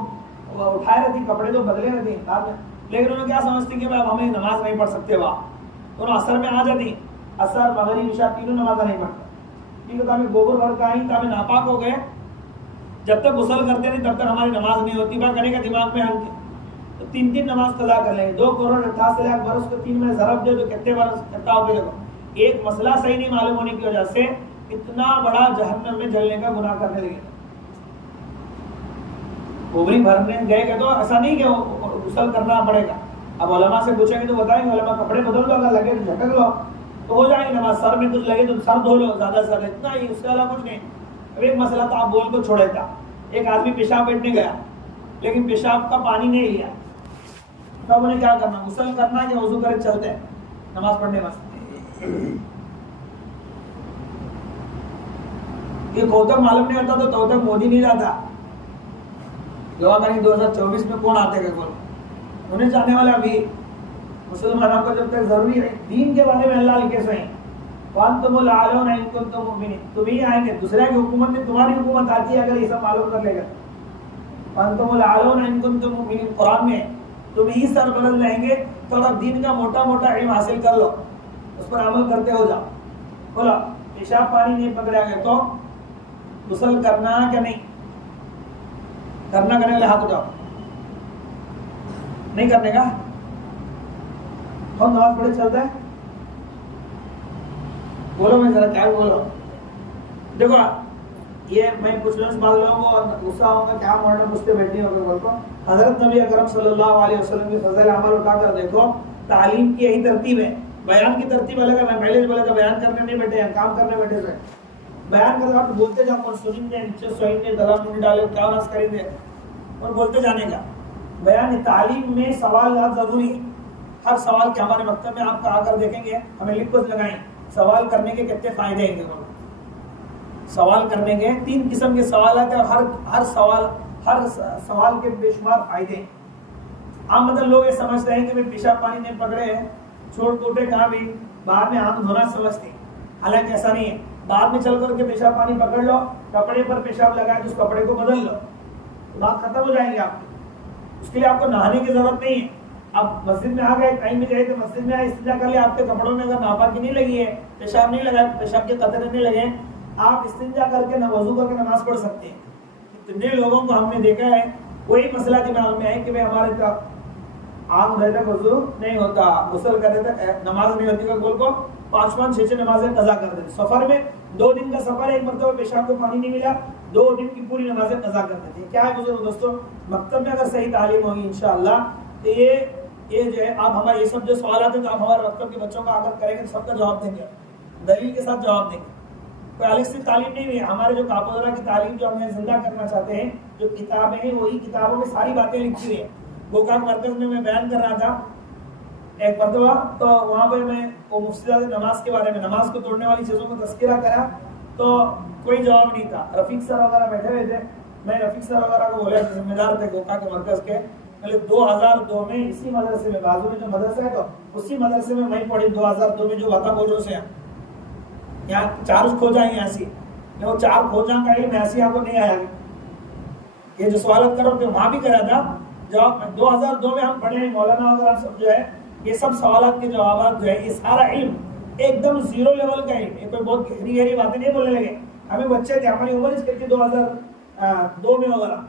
اٹھائے رہتی، کپڑے تو بدلے رہتی بعد میں، لیکن انہوں نے کیا سمجھتی کہ اب ہمیں نماز نہیں پڑھ سکتے وہاں. انہوں اثر میں آ جاتی، اثر مغرب عشاء تینوں نماز نہیں پڑھتا. ٹھیک ہے، تو ہمیں گوبر بھر کا آئی تو ہمیں ناپاک ہو گئے. جب تک غسل کرتے نہیں تب تک ہماری نماز نہیں ہوتی. بات کرنے کا دماغ میں ہم تو 3 نماز قضا کر لیں گے. 2 کروڑ 88 لاکھ برس کو 3 میں ضرب دے تو کتنے برس کتنا ہو گیا. ایک مسئلہ صحیح نہیں معلوم ہونے کی وجہ سے اتنا بڑا جہنم میں جلنے کا گناہ کرنے لگے. گوبری بھرنے گئے کہ تو ایسا نہیں کہ غسل کرنا پڑے گا. اب علماء سے پوچھیں گے تو بتائیں گے، علماء کپڑے بدل لو، اگر لگے تو جھٹک لو تو ہو جائے گی نماز. سر میں کچھ لگے تو سر دھو لو، زیادہ سر اتنا ہی، اس کے علاوہ کچھ نہیں. اب ایک مسئلہ تو آپ بول کو چھوڑے تھا. ایک آدمی پیشاب بیٹھنے گیا لیکن پیشاب کا پانی نہیں لیا، تب انہیں کیا کرنا؟ غسل کرنا کہ وضو کرے چلتے ہیں نماز پڑھنے واسطے. یہ کو تک معلوم نہیں ہوتا تو تک مودی نہیں جاتا. دعا کریں 2024 میں کون آتے گا کون انہیں جانے والا. بھی مسلمانوں کو جب تک ضروری ہے دین کے بارے میں اللہ لکھے سوئیں وَأَنْتُمُ الْأَعْلَوْنَ إِن كُنتُم مُؤْمِنِينَ. تم ہی آئیں گے، دوسرے کی حکومت میں تمہاری حکومت آتی ہے اگر یہ سب معلوم کر لے گا. وَأَنْتُمُ الْأَعْلَوْنَ إِن كُنتُم مُؤْمِنِينَ. قرآن میں تم ہی سربلند رہیں گے. تھوڑا دین کا موٹا موٹا علم حاصل کر لو، اس پر عمل کرتے ہو جاؤ. بولا پیشاب پانی نہیں پکڑا گیا تو غسل کرنا کیا نہیں کرنا؟ کرنے والے ہاتھ اٹھاؤ. نہیں کرنے کا ہم نماز پڑھے چلتا ہے. بولو میں ذرا کیا بولو. دیکھو یہ میں کچھ بعض لوگوں کو غصہ ہوگا کیا مولانا پوچھتے بیٹھے ہوگا. بول کو حضرت نبی اکرم صلی اللہ علیہ وسلم کی فضل عمل اٹھا کر دیکھو. تعلیم کی یہی ترتیب ہے. بیان کی ترتیب الگ ہے. میں پہلے بھی بولا تھا بیان کرنے نہیں بیٹھے ہیں، کام کرنے بیٹھے تھے. بیان کرتے آپ بولتے جاؤ، کون سنیں گے نیچے سوئیں گے، دلال نہیں ڈالے کیا ناس کریں گے، اور بولتے جانے کا. بیان تعلیم میں سوالات ضروری ہے. ہر سوال کے ہمارے مکتب میں آپ آ کر دیکھیں گے، ہمیں لکھ کر لگائیں سوال کرنے کے کتنے فائدے ہیں. سوال کرنے کے 3 قسم کے سوالات ہیں، اور ہر سوال کے بے شمار فائدے ہیں. عام مطلب لوگ یہ سمجھتے ہیں کہ میں پیشاب پانی نہیں پکڑے ہیں، چھوڑ ٹوٹے کہاں بھی، بعد میں ہاتھ دھونا سمجھتے ہیں. حالانکہ ایسا نہیں ہے. بعد میں چل کر کے پیشاب پانی پکڑ لو، کپڑے پر پیشاب لگائے تو اس کپڑے کو بدل لو، بات ختم ہو جائیں گے آپ کی. اس کے لیے آپ کو نہانے کی ضرورت نہیں ہے. آپ مسجد میں آ گئے، ٹائم میں گئے تو مسجد میں آئے استنجا کر لیا. آپ کے کپڑوں میں اگر ناپاکی نہیں لگی ہے، پیشاب نہیں لگا، پیشاب کے قطرے نہیں لگے، آپ استنجا کر کے وضو کر کے نماز پڑھ سکتے ہیں. اتنے لوگوں کو ہم نے دیکھا ہے وہی مسئلہ دماغ میں ہے کہ بھائی ہمارے آنکھ رہے تک وضو نہیں ہوتا، غسل کرنے تک نماز نہیں ہوتی. بول کو 5-5 6-6 نمازیں قضا کر دیتے. سفر میں 2 دن کا سفر ہے، ایک مرتبہ پیشاب کو پانی نہیں ملا، 2 دن کی پوری نمازیں قضا کر دیتے ہیں. کیا ہے بزرگ دوستوں، مکتب میں اگر صحیح تعلیم ہوگی انشاءاللہ تو یہ جو ہے آپ ہمارے یہ سب جو سوالات ہیں تو آپ ہمارے مکتب کے بچوں کا آ کر کریں گے سب کا جواب دیں گے، دلیل کے ساتھ جواب دیں گے. کوئی الگ سے تعلیم نہیں ہوئی. ہمارے جو کاپوزرا کی تعلیم جو ہم زندہ کرنا چاہتے ہیں، جو کتابیں ہیں وہی کتابوں میں ساری باتیں لکھی ہوئی ہیں. گوکاک مرکز میں بیان کر رہا تھا ایک مرتبہ، تو وہاں پہ میں وہ مفسدات نماز کے بارے میں، نماز کو توڑنے والی چیزوں کو تذکرہ کرا تو کوئی جواب نہیں تھا. رفیق سر وغیرہ بیٹھے ہوئے تھے. میں رفیق سر وغیرہ کو بولے، ذمہ دار تھے گوکاک کے مرکز کے. 2002 میں اسی مدرسے میں، بازو میں جو مدرسہ ہے تو اسی مدرسے میں پڑھی. 2002 میں جو بتا بول رہے سے یہاں 4 کھوجا ہے ایسی، وہ 4 کھوجا کا علم ایسی آپ کو نہیں آیا. یہ جو سوالات کرو کہ وہاں بھی کرا تھا جواب. 2002 میں ہم پڑھے ہیں مولانا وغیرہ سب جو ہے یہ سب سوالات کے جوابات جو ہے یہ سارا علم ایک دم 0 لیول کا علم. یہ کوئی بہت گہری باتیں نہیں بولنے لگے. ہمیں بچے تھے، ہماری عمر اس کر کے 2002 میں وغیرہ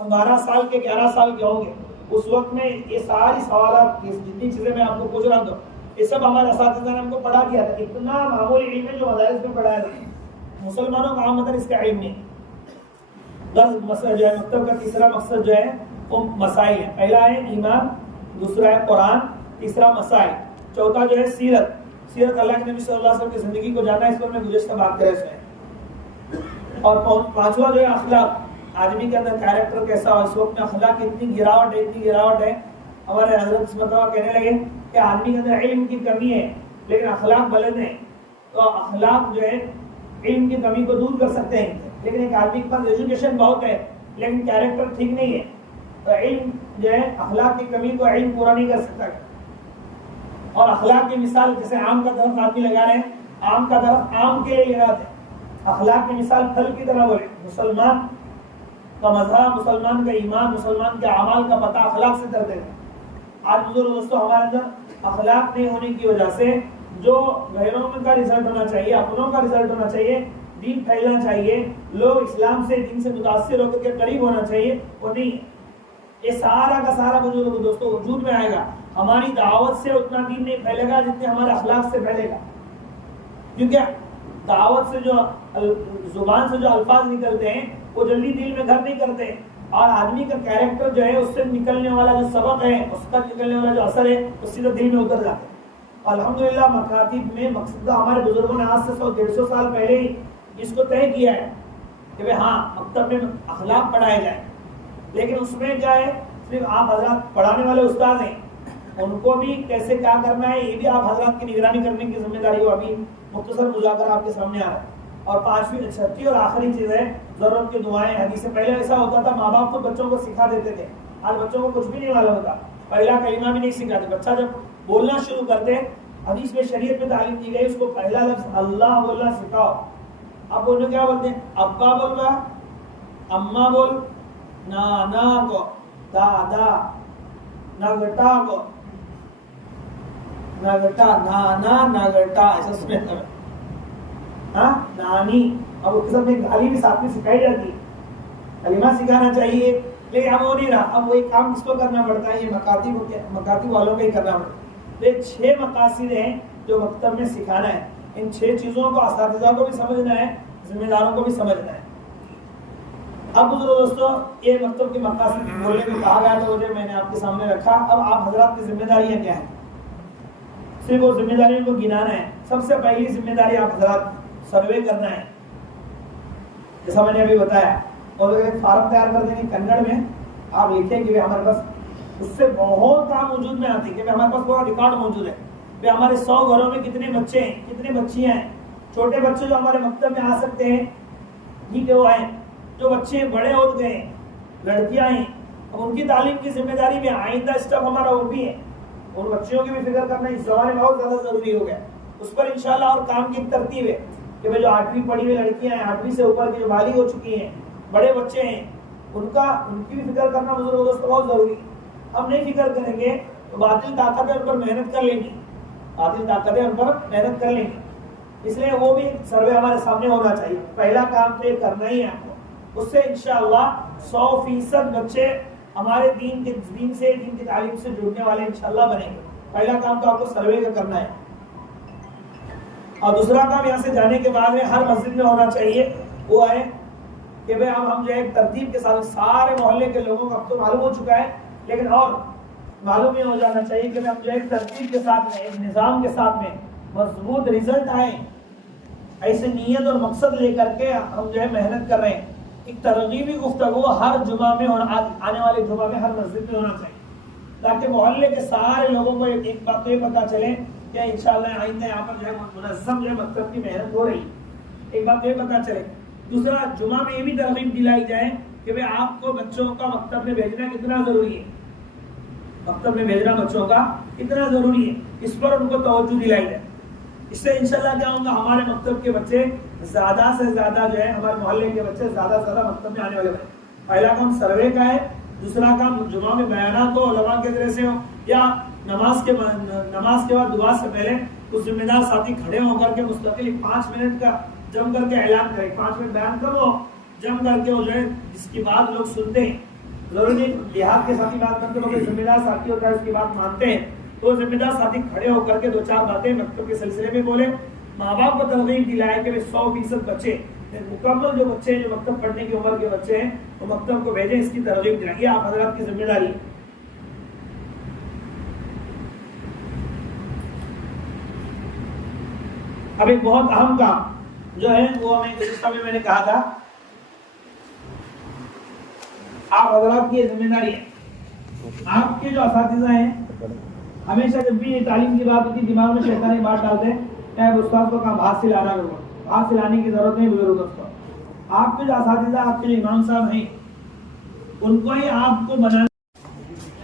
ہم 12 سال کے 11 سال کے ہوں گے. اس وقت میں یہ ساری سوالات جتنی چیزیں میں آپ کو پوچھ رہا ہوں یہ سب ہمارے اساتذہ نے ہم کو پڑھا کیا تھا. اتنا معمولی علم ہے جو مدارس میں پڑھایا تھا. مسلمانوں کا عام مطلب اس کا علم نہیں. بس مسئلہ جو ہے مکتب کا تیسرا مقصد جو ہے وہ مسائل ہے. پہلا ہے ایمان، دوسرا ہے قرآن، تیسرا مسائل، چوتھا جو ہے سیرت. سیرت اللہ کے نبی صلی اللہ علیہ وسلم کی زندگی کو جاننا، اس پر میں گزشتہ بات کر رہے ہیں. اور پانچواں جو ہے اخلاق، آدمی کے اندر کیریکٹر کیسا ہو. اس وقت میں اخلاق کی اتنی گراوٹ ہے. ہمارے حضرت اس مرتبہ کہنے لگے کہ آدمی کے اندر علم کی کمی ہے لیکن اخلاق بلند ہیں، تو اخلاق جو ہے علم کی کمی کو دور کر سکتے ہیں. لیکن ایک آدمی کے پاس ایجوکیشن بہت ہے لیکن کیریکٹر ٹھیک نہیں ہے، تو علم جو ہے اخلاق کی کمی کو علم پورا نہیں کر سکتا. اور اخلاق کی مثال جیسے آم کا درخت آدمی لگا رہے ہیں، آم کا درخت آم کے لیے لگاتے ہیں. اخلاق کی مثال پھل کی طرح بولے. مسلمان کا مذہب، مسلمان کا ایمان، مسلمان کے اعمال کا پتہ اخلاق سے کرتے ہیں. آج بزرگ دوستوں ہمارے اندر اخلاق نہیں ہونے کی وجہ سے جو غیروں کا رزلٹ ہونا چاہیے، اپنوں کا رزلٹ ہونا چاہیے، دین پھیلنا چاہیے، لوگ اسلام سے دین سے متاثر ہو کر کے قریب ہونا چاہیے، وہ نہیں ہے. یہ سارا کا سارا بزرگ دوستوں وجود میں آئے گا. ہماری دعوت سے اتنا دین نہیں پھیلے گا جتنے ہمارے اخلاق سے پھیلے گا. کیونکہ دعوت سے جو زبان سے جو الفاظ نکلتے ہیں وہ جلدی دل میں گھر نہیں کرتے، اور آدمی کا کیریکٹر جو ہے اس سے نکلنے والا جو سبق ہے، اس کا نکلنے والا جو اثر ہے، اس سیدھا دل میں اتر جاتا ہے. الحمدللہ مکاتب میں مقصد ہمارے بزرگوں نے آج سے 100-150 سال پہلے ہی اس کو طے کیا ہے کہ ہاں مکتب میں اخلاق پڑھائے جائیں. لیکن اس میں کیا ہے، صرف آپ حضرات پڑھانے والے استاد ہیں، ان کو بھی کیسے کیا کرنا ہے یہ بھی آپ حضرات کی نگرانی کرنے کی ذمہ داری ہو. ابھی مختصر مذاکرہ آپ کے سامنے آ رہا ہے. اور پانچویں چھٹی اور آخری چیز ہے ضرورت کی دعائیں. حدیث سے پہلے ایسا ہوتا تھا ماں باپ کو بچوں کو سکھا دیتے تھے، آج بچوں کو کچھ بھی نہیں معلوم ہوتا، پہلا کلمہ بھی نہیں سکھاتے. بچہ جب بولنا شروع کرتے، حدیث میں شریعت میں تعلیم دی گئی اس کو پہلا لفظ اللہ بولنا سکھاؤ. آپ انہیں کیا بولتے ہیں؟ ابا بول رہا، اماں بول، نانا کو، دادا، نگٹا کو، نگٹا، نانا نگٹا، ایسا سمجھتا ہے. ہاں نانی. اب اس کے ساتھ میں گالی بھی ساتھ میں سکھائی جاتی ہے، کلمہ سکھانا چاہیے، لیکن اب وہ نہیں رہا. اب وہی کام کس کو کرنا پڑتا ہے؟ یہ مکاتب والوں کو ہی کرنا پڑتا ہے. تو یہ 6 مقاصد ہیں جو مکتب میں سکھانا ہے. ان 6 چیزوں کو اساتذہ کو بھی سمجھنا ہے، ذمہ داروں کو بھی سمجھنا ہے. اب بزرگ دوستوں یہ مکتب کے مقاصد بولنے کو کہا گیا تو میں نے آپ کے سامنے رکھا. اب آپ حضرات کی ذمہ داریاں کیا ہیں؟ صرف وہ ذمہ داریوں کو گنانا ہے. سب سے پہلی ذمہ داری آپ حضرات سروے کرنا ہے، جیسا میں نے ابھی بتایا. اور ایک فارم تیار کر دیں گے کنڑ میں، آپ لکھیں کہ ہمارے پاس اس سے بہت کام وجود میں آتی ہے کہ ہمارے پاس پورا ریکارڈ موجود ہے کہ ہمارے 100 گھروں میں کتنے بچے ہیں، کتنے بچیاں ہیں. چھوٹے بچے جو ہمارے مکتب میں آ سکتے ہیں ٹھیک ہے وہ آئیں، جو بچے بڑے ہو گئے ہیں، لڑکیاں ہیں، اب ان کی تعلیم کی ذمہ داری میں آئندہ اسٹاف ہمارا وہ بھی ہے. ان بچیوں کی بھی فکر کرنا اس زمانے میں بہت زیادہ ضروری ہو گیا. اس پر انشاءاللہ اور کام کی ترتیب ہے کہ جو 8ویں پڑھی ہوئی لڑکیاں ہیں، 8ویں سے اوپر کی جو بالغ ہو چکی ہیں، بڑے بچے ہیں، ان کی بھی فکر کرنا بزرگ دوست بہت ضروری ہے. ہم نہیں فکر کریں گے تو باطل طاقتیں ان پر محنت کر لیں گی، اس لیے وہ بھی سروے ہمارے سامنے ہونا چاہیے. پہلا کام تو یہ کرنا ہی ہے آپ کو. اس سے انشاءاللہ 100% بچے ہمارے دین کی تعلیم سے جڑنے والے انشاءاللہ بنیں گے. پہلا کام تو آپ کو سروے کا کرنا ہے. اور دوسرا کام یہاں سے جانے کے بعد میں ہر مسجد میں ہونا چاہیے وہ ہے کہ اب ہم جو ہے ترتیب کے ساتھ سارے محلے کے لوگوں کو اب تو معلوم ہو چکا ہے، لیکن اور معلوم یہ ہو جانا چاہیے کہ ہم جو ہے ترتیب کے ساتھ میں، ایک نظام کے ساتھ میں مضبوط رزلٹ آئے. ایسے نیت اور مقصد لے کر کے ہم جو ہے محنت کر رہے ہیں. ایک ترغیبی گفتگو ہر جمعہ میں آنے والے جمعہ میں ہر مسجد میں ہونا چاہیے تاکہ محلے کے سارے لوگوں کو ایک بات تو یہ پتہ چلے کہ انشاءاللہ آئندہ یہاں پر جو ہے منظم جو ہے مکتب کی محنت ہو رہی ہے. ایک بات یہ پتہ چلے. دوسرا جمعہ میں یہ بھی ترغیب دلائی جائے کہ آپ کو بچوں کا مکتب میں بھیجنا کتنا ضروری ہے، مکتب میں بھیجنا بچوں کا کتنا ضروری ہے، اس پر ان کو توجہ دلائی جائے. اس سے انشاءاللہ کیا ہوگا، ہمارے مکتب کے بچے زیادہ سے زیادہ جو ہے ہمارے محلے کے بچے زیادہ سے زیادہ مکتب میں آنے والے بنے. پہلا کام سروے کا ہے. دوسرا کام جمعہ میں بیانات ہو علماء کے ذریعے سے ہو، یا نماز کے بعد دعا سے پہلے کچھ ذمہ دار ساتھی کھڑے ہو کر کے مستقل 5 منٹ کا جم کر کے اعلان کرے. 5 منٹ بیان کرو جم کر کے وہ جو ہے جس کی بات لوگ سنتے ہیں. ضروری دیہات کے ساتھی بات کرتے ہیں، ذمہ دار ساتھی ہوتا ہے اس کی بات مانتے ہیں، تو ذمہ دار ساتھی کھڑے ہو کر کے 2-4 باتیں مکتب کے سلسلے میں بولے. ماں باپ کو ترغیب دلائے کہ 100% بچے مکمل جو بچے ہیں جو مکتب پڑھنے کی عمر کے بچے ہیں وہ مکتب کو بھیجیں، اس کی ترغیب دلائیں. یہ آپ حضرات کی ذمہ داری ہے. اب ایک بہت اہم کام جو ہے وہ ہمیں گزشتہ میں نے کہا تھا، آپ حضرات کی یہ ذمہ داری ہے، آپ کے جو اساتذہ ہیں ہمیشہ جب بھی یہ تعلیم کی بات ہوتی دماغ میں شیطانی بات ڈالتے ہیں کہ استاد کو کہاں بھاگ سلانا ہوگا، بھاگ سلانے کی ضرورت نہیں بزرگ دوستوں، آپ کے جو اساتذہ آپ کے جو امام صاحب ہیں ان کو ہی آپ کو بنانا،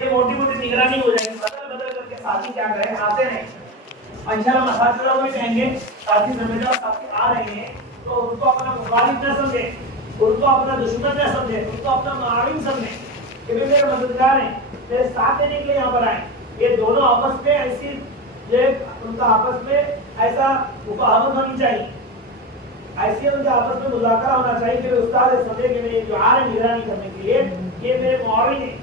یہ موٹی موٹی نگرانی ہو جائے گی، بدل بدل کر کے ساتھی کیا کریں آتے رہیں، انشاءاللہ اساتذہ کو کہیں گے ساتھی ذمہ دار ساتھی آ رہے ہیں تو ان کو اپنا مخالف نہ سمجھیں، ان کو اپنا دشمن نہ سمجھیں، ان کو اپنا معاون سمجھیں کہ میرے مددگار ہیں، میرے ساتھ دینے کے لیے یہاں پر آئے، یہ دونوں آپس میں ایسی ان کا آپس میں ایسا مفاہمت ہونی چاہیے، ایسی ان کے آپس میں مذاکرہ ہونا چاہیے کہ استاد سمجھے کہ میرے جو آ رہے ہیں نگرانی کرنے کے لیے یہ میرے معاون ہیں،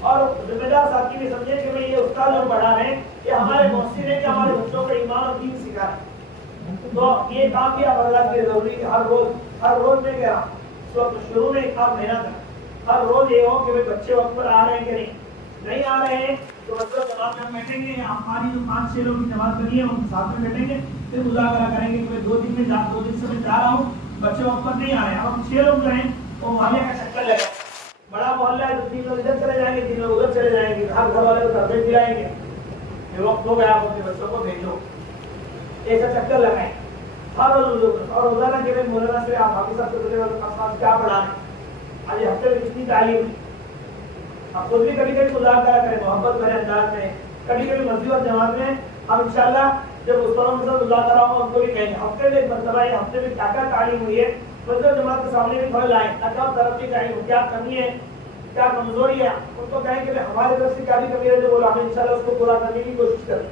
اور ذمہ دار ساتھی بھی سمجھے کہ میں یہ استاد جو پڑھا رہے ہیں یہ ہمارے محسن ہیں کہ ہمارے بچوں کو ایمان اور دین سکھا رہے ہیں، تو یہ کام بھی آپ اللہ کے ضروری ہے، ہر روز میں کہہ رہا ہوں، اس وقت شروع میں ایک کام محنت ہے، ہر روز یہ ہو کہ بچے وقت پر آ رہے ہیں کہ نہیں آ رہے ہیں تو مطلب جماعت میں ہم بیٹھیں گے، ہماری جو 5-6 لوگ کی جماعت بنی ہے ان ساتھ میں بیٹھیں گے، پھر مذاکرہ کریں گے کہ میں 2 دن سے میں جا رہا ہوں بچے وقت پر نہیں آ رہے ہیں، اب ہم 6 لوگ جو ہیں وہ محلے کا چکر لگا، بڑا محلہ ہے تو 3 لوگ ادھر چلے جائیں گے 3 لوگ ادھر چلے جائیں گے، ہر گھر والے کو تربیت دلائیں گے، یہ وقت ہو گیا آپ اپنے بچوں کو بھیجو، ایسا چکر لگائیں ہر روز، اور روزانہ کہ مولانا سے آپ حافظ صاحب سے کیا پڑھا رہے ہیں، آج ہفتے میں کتنی تعلیم، آپ خود بھی کبھی کبھی مذاکرہ کریں محبت بھرے انداز میں، کبھی کبھی مسجد اور جماعت میں ہم انشاءاللہ جب استادوں کے ساتھ مذاکرہ ہوں ان کو بھی کہیں گے ہفتے میں ایک مرتبہ یہ ہفتے میں کیا کیا تعلیم ہوئی ہے مسجد اور جماعت کے سامنے بھی تھوڑے لائیں تاکہ آپ ترقی کریں، کیا کمی ہے کیا کمزوری ہے، ان کو کہیں کہ ہمارے طرف سے کیا بھی کمی ہے جو بولا ہم انشاءاللہ اس کو پورا کرنے کی کوشش کریں،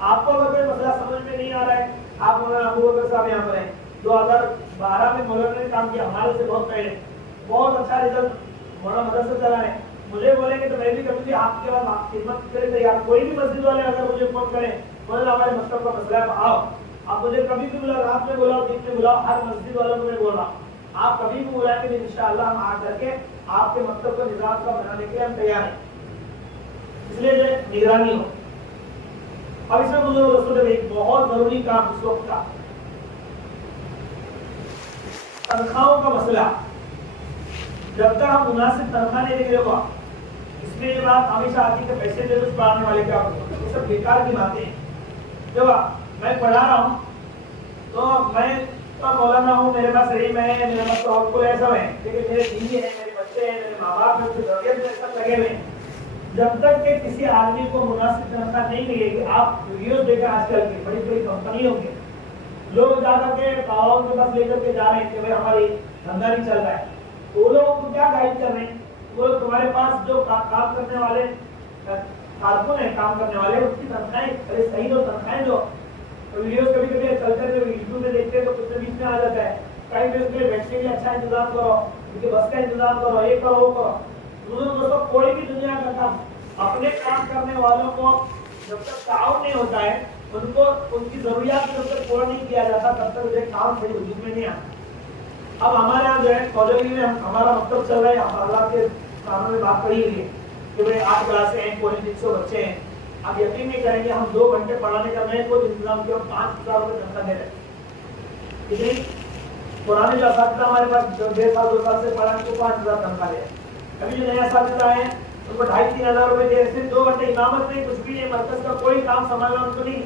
آپ کو اگر کوئی مسئلہ سمجھ میں نہیں آ رہا ہے، آپ مولانا ابو بکر صاحب یہاں پر ہیں 2012 میں مولانا نے کام کیا ہمارے سے بہت پہلے، بہت اچھا رزلٹ مولانا مدرسہ چلا رہے ہیں، مجھے بولیں گے تو میں بھی کبھی آپ کے بعد خدمت کرے تیار، کوئی بھی مسجد والے اگر مجھے فون کریں مولانا ہمارے مکتب کا مسئلہ ہے آؤ، آپ مجھے کبھی بھی بلاؤ، رات میں بلاؤ دن میں بلاؤ، ہر مسجد والوں کو میں بول رہا ہوں آپ کبھی بھی بلائیں گے انشاءاللہ ہم آ کر کے آپ کے مکتب کو نظام کا بنانے کے لیے ہم تیار ہیں، اس لیے جو نگرانی ہو۔ اب اس میں بزرگ دوستوں ایک بہت ضروری کام اس وقت کا تنخواہوں کا مسئلہ، جب تک ہم مناسب تنخواہ نہیں دیں گے گا اس میں یہ بات ہمیشہ آتی ہے کہ پیسے دے کچھ پڑھانے والے کیا ہوتے ہیں، یہ سب بیکار کی باتیں ہیں، جب میں پڑھا رہا ہوں تو میں مولانا ہوں، میرے پاس علم ہے، میرے پاس توقع ہے، سب ہے، لیکن میرے بیوی ہے، میرے بچے ہیں، میرے ماں باپ ہیں، ضروریت میں سب لگے ہوئے ہیں، جب تک کہ کسی آدمی کو مناسب تنخواہ نہیں ملے گی، آپ ویڈیوز دیکھیں آج کل کی بڑی بڑی کمپنیوں کے لوگ جا کر کے تعاون کے پاس لے کر کے جا رہے ہیں کہ بھائی ہماری دھندا نہیں چل رہا ہے، وہ لوگوں کو کیا گائیڈ کر رہے ہیں، وہ تمہارے پاس جو کام کرنے والے کارکن ہیں کام کرنے والے اس کی تنخواہیں صحیح دو، تنخواہیں دو، ویڈیوز کبھی کبھی چلتے ہیں یوٹیوب میں دیکھتے ہیں تو کچھ بیچ میں آ جاتا ہے، کہیں بھی اس کے لیے بیٹھنے کے لیے اچھا انتظام کرو، ان کے بس کا انتظام کرو، یہ کرو وہ کرو، دوستوں کوئی بھی دنیا کا کام اپنے کام کرنے والوں کو جب تک تعاون نہیں ہوتا ہے ان کو ان کی ضروریات جب تک پورا نہیں کیا جاتا تب تک مجھے کام صحیح وجود میں نہیں آتا۔ اب ہمارے یہاں جو ہے کالونی میں ہمارا مکتب چل رہا ہے، ہم اللہ کے سامنے میں بات کری ہوئی ہے کہ بھائی 8 کلاسیں ہیں، کوئی 300 بچے ہیں، آپ یقین نہیں کریں گے ہم 2 گھنٹے پڑھانے کا میں خود انتظام کیا 5,000 روپے تنخواہ دے رہے ہیں، اتنی پرانے جو اساتذہ ہمارے پاس 1.5 سال 2 سال سے پڑھانے کو 5,000 تنخواہ دے رہے ہیں، ابھی جو نئے اساتذہ آئے ہیں ان کو 2,500-3 ہزار روپے دے رہے ہیں، صرف 2 گھنٹے امامت نہیں، کچھ بھی نہیں، مرکز کا کوئی کام سنبھالنا ان کو نہیں،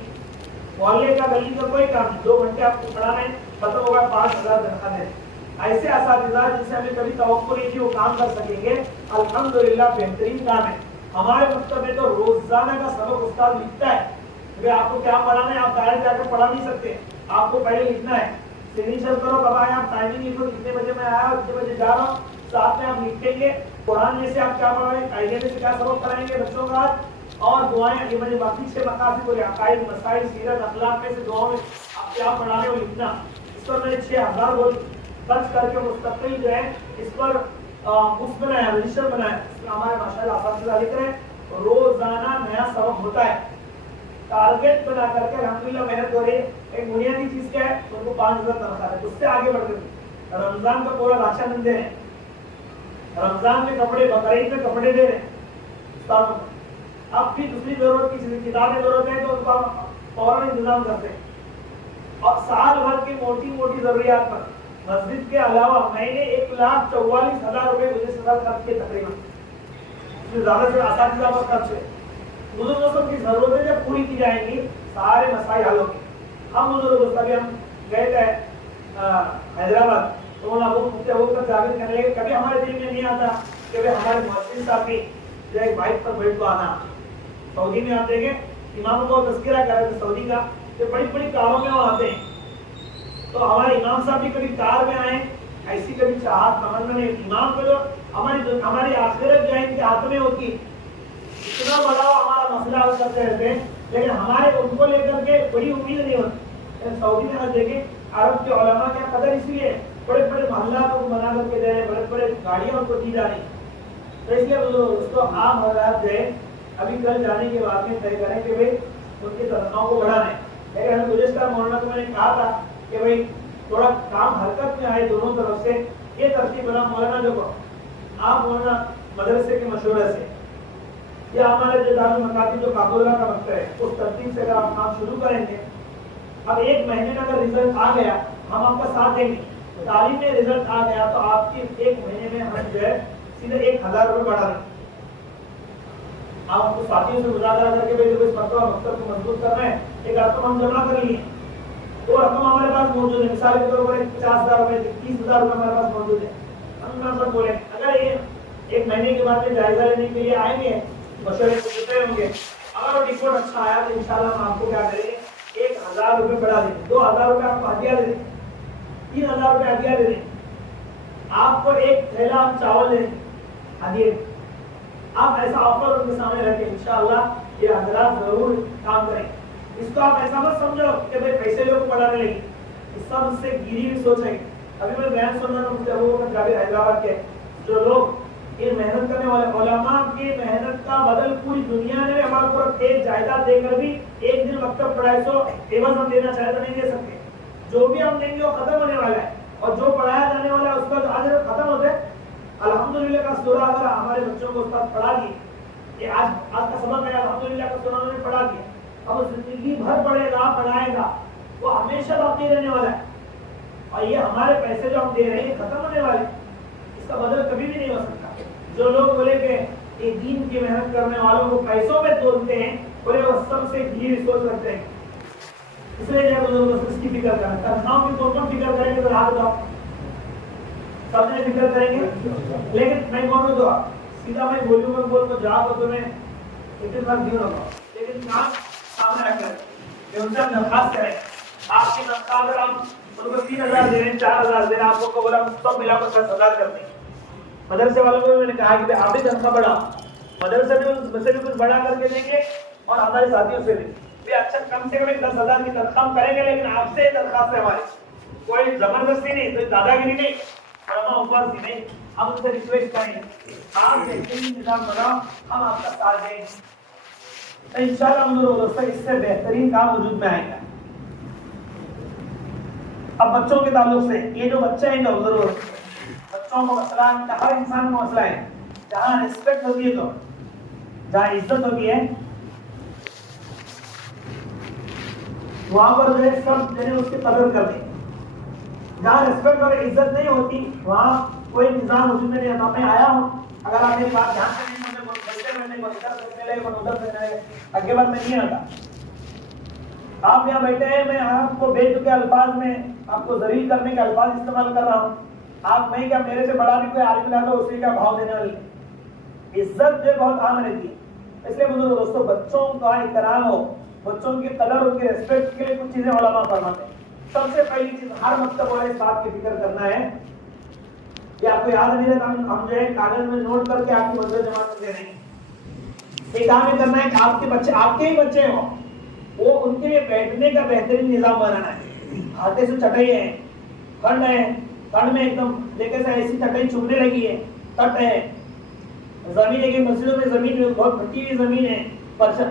محلے کا گلی کا کوئی کام نہیں، 2 گھنٹے آپ کو پڑھا رہے ہیں، ختم ہوگا 5,000 تنخواہ دے رہے ہیں۔ ایسے اساتذہ جن سے ہمیں کبھی توقع نہیں تھی وہ کام کر سکیں گے، الحمدللہ بہترین کام ہے۔ ہمارے مکتب میں تو روزانہ کا سبق استاد لکھتا ہے کہ آپ کو کیا پڑھانا ہے، آپ ڈائریکٹ جا کر پڑھا نہیں سکتے، آپ کو پہلے لکھنا ہے، سگنیچر کرو کب آئے، آپ ٹائمنگ لکھو کتنے بجے میں آیا کتنے بجے جا رہا ہوں، ساتھ میں آپ لکھیں گے قرآن میں سے آپ کیا پڑھ رہے ہیں، قاعدے میں سے کیا سبق کرائیں گے بچوں کا، اور دعائیں یہ مجھے باقی 6 مقاصد بولے عقائد مسائل سیرت اخلاق میں سے دعاؤں میں آپ کیا پڑھا رہے ہو لکھنا، اس پر میں نے 6,000 روز خرچ کر کے مستقل جو ہے اس پر اس بنایا رجسٹر بنایا، اس میں ہمارے ماشاءاللہ اساتذہ لکھ رہے ہیں روزانہ نیا سبق ہوتا ہے، ٹارگیٹ بنا کر کے الحمدللہ محنت ہو رہی ہے۔ ایک بنیادی چیز کیا ہے ان کو 5,000 تنخواہ ہے، اس سے آگے بڑھ کر رمضان کا پورا راشن دے رہے ہیں، رمضان میں کپڑے بقرعید میں کپڑے دے رہے ہیں، اب بھی دوسری ضرورت کی کتابیں ضرورت ہے تو ان کا فوراً انتظام کرتے ہیں۔ اور سال بھر کی موٹی موٹی ضروریات پر مسجد کے علاوہ میں نے 1,44,000 روپے گزشتہ سال خرچ کیے تقریباً. زیادہ سے اساتذہ پر خرچ ہے. بزرگوں کی ضرورتیں جب پوری کی جائیں گی سارے مسائل حل ہوں گے. ہم بزرگ کبھی ہم گئے تھے حیدرآباد تو ابو کا ثابت کرنے لگے. کبھی ہمارے دل میں نہیں آتا کہ ہمارے محسن صاحب بھی جو ایک بائک پر بیٹھ کو آنا. سعودی میں آپ دیکھیں اماموں کو تذکرہ کر رہے تھے سعودی کا کہ بڑی بڑی کاروں میں وہ آتے ہیں. تو ہمارے امام صاحب بھی کبھی کار میں آئے, ایسی کبھی چاہت تمنا نہیں. امام کو جو ہماری آخرت جو ہے ان کے ہاتھ میں ہوتی, اتنا بڑا ہمارا مسئلہ حل کرتے رہتے ہیں, لیکن ہمارے ان کو لے کر کے بڑی امید نہیں ہوتی. سعودی میں آپ دیکھیں عرب کے علماء کا قدر اس لیے بڑے بڑے محلات کو بنا کر کے دے رہے ہیں, بڑے بڑے گاڑیاں ان کو دی جا رہی. تو اس لیے اس کو عام حضرات جو ہے ابھی کل جانے کے بعد میں طے کریں کہ بھائی ان کی تنخواہوں کو بڑھانا ہے. لیکن ہم گزشتہ مولانا کو میں نے کہا تھا کہ بھائی تھوڑا کام حرکت میں آئے دونوں طرف سے. یہ ترتیب بنا مولانا جو آپ مولانا مدرسے کے مشورے سے یا ہمارے جو دارالمکاتب جو کابلہ کا وقت ہے اس ترتیب سے اگر آپ کام شروع کریں گے, اب ایک مہینے میں اگر رزلٹ آ گیا ہم آپ کا ساتھ دیں گے. تعلیم میں رزلٹ آ گیا تو آپ کی ایک مہینے میں ہم جو ہے سیدھے 1,000 روپے بڑھا دیں. آپ کو ساتھیوں سے مذاکرہ کر کے بھائی اس مرتبہ مکتب کو مضبوط کرنا ہے, ایک رقم ہم جمع کر لیے. وہ رقم ہمارے پاس موجود ہے. مثال کے طور پر 50,000 روپے 30,000 روپے ہمارے پاس موجود ہے. ہم بولیں اگر یہ ایک مہینے کے بعد میں جائزہ لینے کے لیے آئیں گے مشورے کو دیتے ہوں گے, اگر وہ رپورٹ اچھا آیا تو انشاءاللہ ہم آپ کو کیا کریں گے 1,000 روپے بڑھا دیں گے. 2,000 روپے آپ کو ہدیہ دے دیں, 3,000 روپے ہدیہ دے دیں. آپ کو ایک تھیلا ہم چاول دیں ہدیہ. آپ ایسا آفر ان کے سامنے رکھیں, انشاءاللہ یہ حضرات ضرور کام کریں. اس کو آپ ایسا مت سمجھو کہ بھائی پیسے لوگ پڑھانے لگے, اس سب سے گیری بھی سوچیں. ابھی میں بیان سن رہا ہوں حیدرآباد کے جو لوگ یہ محنت کرنے والے علماء کی محنت کا بدل پوری دنیا نے ہمارے اوپر ایک جائیداد دے کر بھی ایک دن مکتب پڑھائے سو عوض ہم دینا چاہے تو نہیں دے سکتے. جو بھی ہم دیں گے وہ ختم ہونے والا ہے, اور جو پڑھایا جانے والا ہے اس کا جو اجر ختم ہوتا ہے. الحمدللہ کا سورہ اگر ہمارے بچوں کو استاد پڑھا دیے, یہ آج کا سبق ہے, الحمدللہ کا سورہ انہوں نے پڑھا دیا. اب وہ زندگی بھر پڑھے گا پڑھائے گا, وہ ہمیشہ باقی رہنے والا ہے. اور یہ ہمارے پیسے جو ہم دے رہے ہیں ختم ہونے والے, اس کا بدل کبھی بھی نہیں ہو سکتا. جو لوگ بولے کہ یہ دین کی محنت کرنے والوں کو پیسوں میں تولتے ہیں, بولے وہ سب سے گھیر سوچ رکھتے ہیں. اس لیے جو اس کی فکر کرنا, تنخواہوں کی کون فکر کریں گے تو ہاتھ اٹھاؤ, سب نے فکر کریں گے. لیکن میں بولوں تو سیدھا میں بولوں گا بول کو جا کو تمہیں اتفاق دیوں نہ, لیکن کام سامنے رکھ کر کہ ان سے درخواست کریں آپ کی تنخواہ اگر ہم ان کو 3,000 دے رہے ہیں 4,000 دے رہے ہیں, آپ کو بولا سب ملا کر 10,000 کر دیں. مدرسے والوں کو میں نے کہا کہ آپ بھی تنخواہ بڑھاؤ, مدرسے بھی کچھ بڑھا کر کے دیں گے اور ہمارے ساتھیوں سے بھی اچھا کم سے کم 10,000 کی تنخواہ کریں گے. لیکن آپ سے درخواست ہے ہماری, کوئی زبردستی نہیں, کوئی دادا گیری نہیں, اوپر نہیں. ہم ان سے ریکویسٹ کریں آپ نظام بناؤ, ہم آپ کا ساتھ دیں گے. انشاءاللہ ہم لوگ دوستوں اس سے بہترین کام وجود میں آئے گا. اب بچوں کے تعلق سے یہ جو بچے ہیں نا ضرور بچوں کو مسئلہ ہر انسان کو مسئلہ ہے. جہاں ریسپیکٹ ہوتی ہے تو جہاں عزت ہوتی ہے وہاں پر جو ہے سب جنہیں اس کی قدر کر دیں. جہاں ریسپیکٹ اور عزت نہیں ہوتی وہاں کوئی نظام وجود میں نہیں آتا. میں آیا ہوں, اگر آپ میری بات دھیان سے نہیں سنتے آگے بات میں نہیں آتا. آپ یہاں بیٹھے ہیں, میں آپ کو بے تکے الفاظ میں آپ کو ذلیل کرنے کے الفاظ استعمال کر رہا ہوں. آپ میں کیا میرے سے بڑا بھی کوئی عالم لا تو اسی کا بھاؤ دینے والی عزت جو بہت عام رہتی ہے. اس لیے بزرگ دوستوں بچوں کا احترام ہو, بچوں کی قدر ان کی ریسپیکٹ کے لیے کچھ چیزیں علماء فرماتے ہیں. سب سے پہلی چیز ہر مکتب والے اس بات کی فکر کرنا ہے, یہ آپ کو یاد نہیں رہتا ہم جو ہے کاغذ میں نوٹ کر کے آپ کی مدد جمع کر دے رہے ہیں. یہ کام یہ کرنا ہے کہ آپ کے بچے آپ کے ہی بچے ہوں, وہ ان کے لیے بیٹھنے کا بہترین نظام بنانا ہے. ہاتھے سے چٹائی ہے, کھنڈ ہے, کھنڈ میں ایک دم دیکھے سے ایسی چٹائی چبھنے لگی ہے, تٹ ہے, زمین ہے کہ مسجدوں میں زمین بہت پھٹی ہوئی زمین ہے, پرچم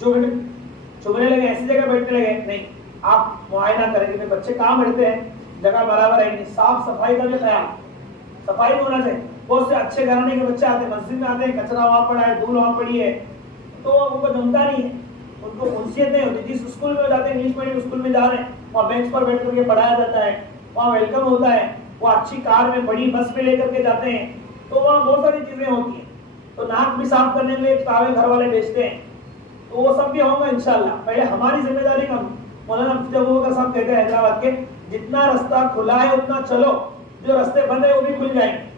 چبھنے لگے, ایسی جگہ بیٹھنے لگے نہیں. آپ معائنہ کریں کہ بچے کہاں بیٹھتے ہیں, جگہ برابر ہے, صاف صفائی کا بھی خیال, صفائی ہونا چاہیے. بہت سے اچھے گھرانے کے بچے آتے ہیں مسجد میں آتے ہیں, کچرا وہاں پڑا ہے, دھول وہاں پڑی ہے, تو ان کو جمتا نہیں ہے. ان کو انسیت نہیں ہوتی. جس اسکول میں جاتے ہیں, انگلش میڈیم اسکول میں جا رہے ہیں, وہاں بینچ پر بیٹھ کر کے پڑھایا جاتا ہے, وہاں ویلکم ہوتا ہے, وہ اچھی کار میں بڑی بس میں لے کر کے جاتے ہیں, تو وہاں بہت ساری چیزیں ہوتی ہیں. تو ناک بھی صاف کرنے کے لیے ٹاول گھر والے بیچتے ہیں, تو وہ سب بھی ہوگا انشاءاللہ. پہلے ہماری ذمہ داری کا مولانا مفتی ابو بکر صاحب کہتے ہیں حیدرآباد کے, جتنا رستہ کھلا ہے اتنا چلو, جو رستے بند ہے وہ بھی کھل جائیں گے.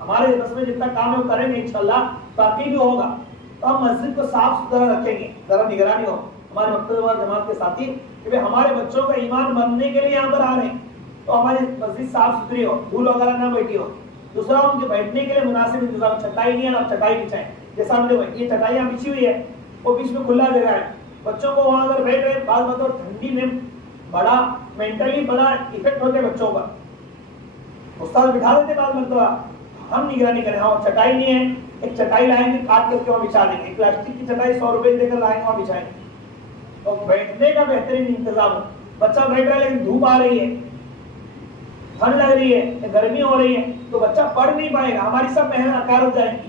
ہمارے بس میں جتنا کام ہے وہ کریں گے انشاءاللہ, باقی بھی ہوگا. تو ہم مسجد کو صاف ستھرا رکھیں گے, ذرا نگرانی ہو ہمارے مکتب اور جماعت کے ساتھی کہ ہمارے بچوں کا ایمان بننے کے لیے یہاں پر آ رہے ہیں, تو ہماری مسجد صاف ستھری ہو, دھول وغیرہ نہ بیٹھی ہو. دوسرا ان کے بیٹھنے کے لیے مناسب انتظام, چٹائی نہیں ہے نا, چٹائی بچھائیں. جیسا ہم نے یہ چٹائیاں بچھی ہوئی ہے, وہ بیچ میں کھلا جگہ ہے, بچوں کو وہاں اگر بیٹھ رہے, بعض مطلب ٹھنڈی میں بڑا مینٹلی بڑا افیکٹ ہوتے بچوں کا, استاد بٹھا دیتے بعض مرتبہ, ہم نگرانی کریں. ہاں چٹائی نہیں ہے, ایک چٹائی لائیں گے کاٹ کر کے وہاں بچھا دیں گے, پلاسٹک کی چٹائی 100 روپے دے کر لائیں گے, وہاں بچھائیں گے. تو بیٹھنے کا بہترین انتظام ہو. بچہ بیٹھ رہا ہے لیکن دھوپ آ رہی ہے, ٹھنڈ لگ رہی ہے, گرمی ہو رہی ہے, تو بچہ پڑھ نہیں پائے گا, ہماری سب محنت اکار ہو جائے گی.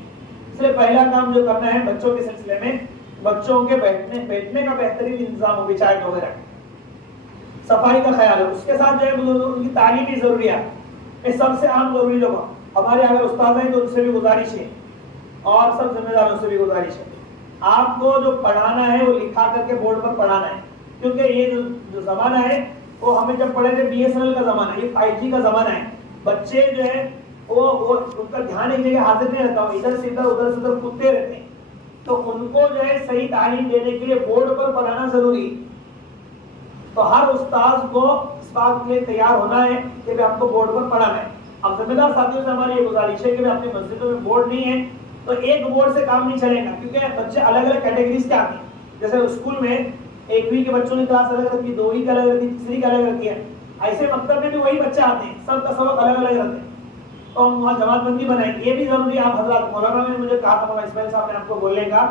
اس لیے پہلا کام جو کرنا ہے بچوں کے سلسلے میں, بچوں کے بیٹھنے کا بہترین انتظام ہو, بچھائے وغیرہ, صفائی کا خیال ہو. اس کے ساتھ جو ہے ان کی تعلیمی ضروریات, یہ سب سے عام ضروری لوگ ہمارے اگر استاد ہیں تو ان سے بھی گزارش ہے, اور سب ذمہ داروں سے بھی گزارش ہے, آپ کو جو پڑھانا ہے وہ لکھا کر کے بورڈ پر پڑھانا ہے. کیونکہ یہ جو زمانہ ہے وہ ہمیں جب پڑھے تھے BSNL کا زمانہ, یہ 5G کا زمانہ ہے. بچے جو ہے وہ ان کا دھیان ایک جگہ حاضر نہیں رہتا, ادھر سے ادھر کودتے رہتے ہیں. تو ان کو جو ہے صحیح تعلیم دینے کے لیے بورڈ پر پڑھانا ضروری ہے. تو ہر استاذ کو اس بات کے لیے تیار ہونا ہے کہ آپ کو بورڈ پر پڑھانا ہے. اب ذمہ دار ساتھیوں سے ہماری یہ گزارش ہے کہ اپنی مسجدوں میں بورڈ نہیں ہے تو ایک بورڈ سے کام نہیں چلے گا, کیونکہ بچے الگ الگ کیٹیگریز کے آتے ہیں. جیسے اسکول میں 1ویں کے بچوں کی کلاس الگ رہتی ہے, 2ویں کی الگ رہتی ہے, تیسری کی الگ رہتی ہے, ایسے مکتب میں بھی وہی بچے آتے ہیں, سب کا سبق الگ الگ رہتے ہیں. تو ہم وہاں جماعت بندی بنائیں گے. یہ بھی ضروری ہے. آپ حضرات مولانا نے مجھے کہا تھا, اسماعیل صاحب نے آپ کو بولنے کا,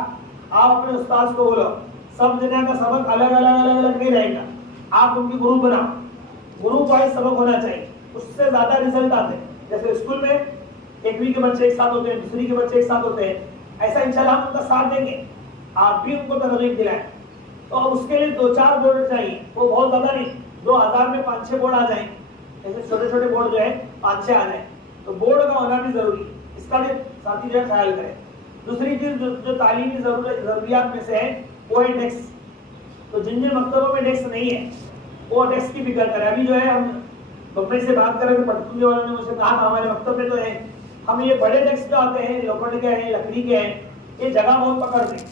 آپ اپنے استاذ کو بولو سب جگہ کا سبق الگ نہیں رہے گا, آپ ان کی گروپ بناؤ, گروپ وائز سبق ہونا چاہیے, اس سے زیادہ رزلٹ آتے ہیں. جیسے اسکول میں 1ویں کے بچے ایک ساتھ ہوتے ہیں, 2ری کے بچے ایک ساتھ ہوتے ہیں, ایسا انشاءاللہ ہم ان کا ساتھ دیں گے, آپ بھی ان کو ترغیب دلائیں. تو اب اس کے لیے 2-4 بورڈ چاہیے, وہ بہت زیادہ نہیں, 2000 میں 5-6 بورڈ آ جائیں, ایسے چھوٹے چھوٹے بورڈ جو ہے 5-6 آ جائیں. تو بورڈ کا ہونا بھی ضروری ہے, اس کا بھی ساتھی جو ہے خیال کریں. دوسری چیز جو تعلیمی ضروریات میں سے ہے وہ ہے ڈیسک. تو جن جن مکتبوں میں ڈیسک نہیں ہے وہ ڈیسک کی فکر کریں. ابھی جو ہے ہم بمبئی سے بات کر رہے تھے, پٹکولی والوں نے مجھ سے کہا ہمارے مکتب میں تو ہے, ہم یہ بڑے ڈیسک جو آتے ہیں لوکڑ کے ہیں, لکڑی کے ہیں, یہ جگہ بہت پکڑتے ہیں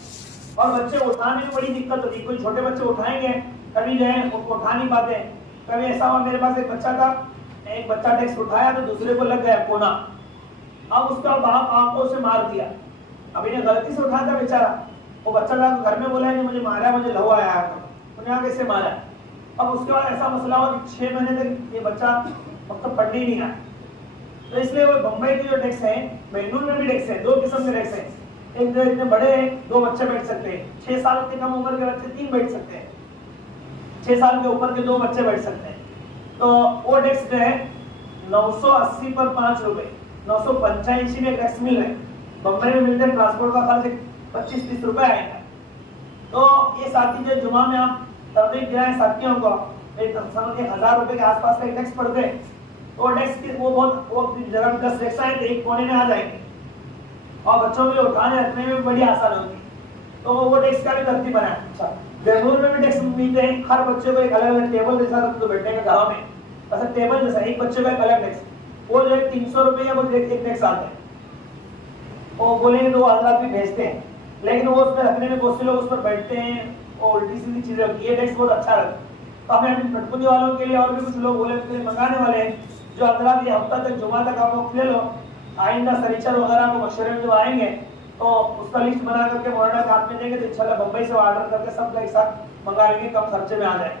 اور بچے اٹھانے میں بڑی دقت ہوتی ہے. کوئی چھوٹے بچے اٹھائیں گے, کبھی جو ہے وہ اٹھا نہیں پاتے ہیں. کبھی ایسا ہوا میرے پاس ایک بچہ تھا, ایک بچہ ڈیسک اٹھایا تو دوسرے کو لگ گیا کونا, اب اس کا باپ آنکھوں سے مار دیا. اب انہیں غلطی سے اٹھایا تھا بیچارہ, وہ بچہ گھر میں بولا کہ مجھے مارا, مجھے لہو آیا, انہیں آگے سے مارا. اب اس کے بعد ایسا مسئلہ ہوا کہ 6 مہینے تک یہ بچہ مطلب پڑھنے ہی نہیں آیا. تو اس لیے وہ بمبئی کے جو ڈیسک ہیں, بنگلور میں بھی ڈیسک ہیں, 2 قسم کے ڈیسک ہیں. ایک جو اتنے بڑے ہیں 2 بچے بیٹھ سکتے ہیں, 6 سال سے کم عمر کے بچے 3 بیٹھ سکتے ہیں, 6 سال کے اوپر کے 2 بچے بیٹھ سکتے ہیں. تو وہ ڈیسک جو ہے 980 پر 5 روپے, 985 میں ڈیسک مل رہے ہیں. بمبئی میں ملتے ہیں, ٹرانسپورٹ کا خرچ 25-30 روپے آئے گا. تو یہ ساتھی جو جمعہ میں آپ ترغیب دلائیں ساتھیوں کو, 1000 روپے کے آس پاس کا ایک ڈیسک پڑتے ہیں. تو ڈیسک کی وہ بہت وہ جگہ 10 ڈیسک آئیں تو ایک کونے میں آ جائیں گے, اور بچوں کے اٹھانے رکھنے میں بڑی آسان ہوگی. تو وہ ڈیسک کا بھی ترتیب بنائیں. اچھا, بنگلور میں بھی ڈیسک ملتے ہیں, ہر بچے کو ایک الگ الگ ٹیبل جیسا رکھ دو بیٹھنے کے گھروں میں, ایسا ٹیبل جیسا, ایک بچے کو ایک الگ ڈیسک. وہ جو ہے 300 روپے یا ایک ڈیسک آتا ہے. وہ بولیں گے تو وہ حضرات بھی بھیجتے ہیں, لیکن وہ اس میں رکھنے میں بہت سے لوگ اس پر بیٹھتے ہیں اور الٹی سیدھی چیزیں ہوتی ہے. یہ ڈیسک بہت اچھا رہتا ہے. تو ہمیں پٹکولی والوں کے لیے اور بھی کچھ لوگ بولے کے لیے منگانے والے ہیں, جو حضرات یہ ہفتہ تک جمعہ تک آپ لوگ لے لو, آئندہ سریچر وغیرہ کو مشورے میں جو آئیں گے تو اس کا لسٹ بنا کر کے مولانا کے ہاتھ میں دیں گے, تو انشاءاللہ بمبئی سے آرڈر کر کے سب کا ایک ساتھ منگا لیں گے, کم خرچے میں آ جائیں.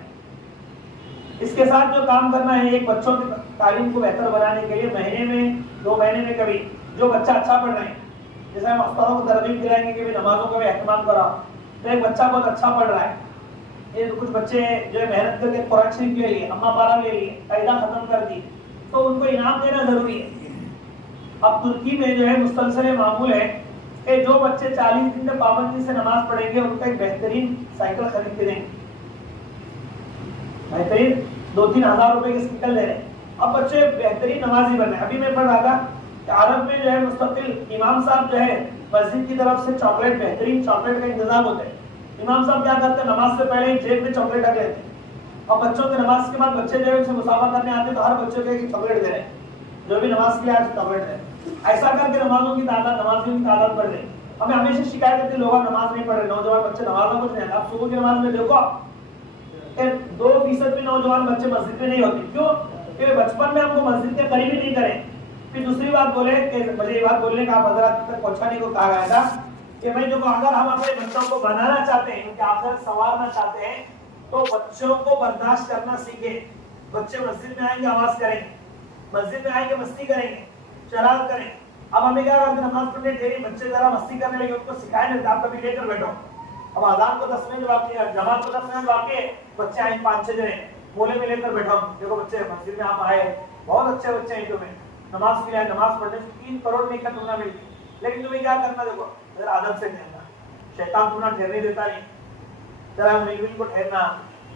اس کے ساتھ جو کام کرنا ہے ایک بچوں کی تعلیم کو بہتر بنانے کے لیے, مہینے میں 2 مہینے میں کبھی جو بچہ اچھا پڑھ رہے ہیں, جیسے ہم استادوں کو ترغیب دلائیں گے کہ نمازوں کا بھی اہتمام کراؤ. تو ایک بچہ بہت اچھا پڑھ رہا ہے, یہ کچھ بچے جو ہے محنت کر کے قرآن شریف لے لیے, اما پارا لے لیے, قاعدہ ختم کر دی, تو ان کو انعام دینا ضروری ہے. اب ترکی میں جو ہے مستلزل معمول ہے کہ جو بچے 40 دن میں پابندی سے نماز پڑھیں گے ان کا ایک بہترین سائیکل خرید کے دیں گے، بہترین 2-3 ہزار روپے کی سائیکل دے رہے ہیں. اب بچے بہترین نمازی بنے. ابھی میں پڑھ رہا تھا کہ عرب میں جو ہے مستقل امام صاحب جو ہے مسجد کی طرف سے چاکلیٹ، بہترین چاکلیٹ کا انتظام ہوتا ہے. امام صاحب کیا کرتے ہیں، نماز سے پہلے جیب میں چاکلیٹ رکھ لیتے ہیں، اور بچوں کے نماز کے بعد بچے جو ہے ان سے مسابقہ کرنے آتے ہیں تو ہر بچے کو ایک چاکلیٹ دے رہے ہیں، جو بھی نماز کے لیے آج چاکلیٹ ہے. ایسا کر کے نمازیوں کی تعداد بڑھ گئی. ہمیں ہمیشہ شکایت ہوتی ہے لوگ نماز نہیں پڑھ رہے، نوجوان بچے نماز میں کچھ نہیں. آپ صبح کی نماز میں دیکھو 2% بھی نوجوان بچے مسجد میں نہیں ہوتے. کیوں؟ کہ بچپن میں ہم کو مسجد کے قریب ہی نہیں کریں. پھر دوسری بات بولے کہ مجھے یہ بات بولنے کا آپ حضرات تک پہنچانے کو کہا گیا تھا کہ میں دیکھو اگر ہم اپنے بچوں کو بنانا چاہتے ہیں، ان کے آخرت سنوارنا چاہتے ہیں تو بچوں کو برداشت کرنا سیکھیں. بچے مسجد میں آئیں گے آواز کریں گے، مسجد میں آئیں گے مستی کریں گے، شرارت کریں. اب ہمیں کیا کرتے ہیں، نماز پڑھنے ڈیری بچے ذرا مستی کرنے لگے، ان کو سکھائے نہیں، آپ کبھی لے کر بیٹھو. اب اذان کو 10 منٹ باقی ہے، جماعت کو 10 منٹ باقی ہے، بچے آئیں 5-6 جنے مولے میں لے کر بیٹھا ہوں. دیکھو بچے مسجد میں آپ آئے، بہت اچھے بچے ہیں تمہیں، نماز کے لیے نماز پڑھنے سے 3 کروڑ نہیں کا تمہیں ملتی. لیکن تمہیں کیا کرنا، دیکھو ذرا ادب سے ٹھہرنا. شیطان تمہیں ٹھہرنے دیتا نہیں. ذرا مل مل کو ٹھہرنا،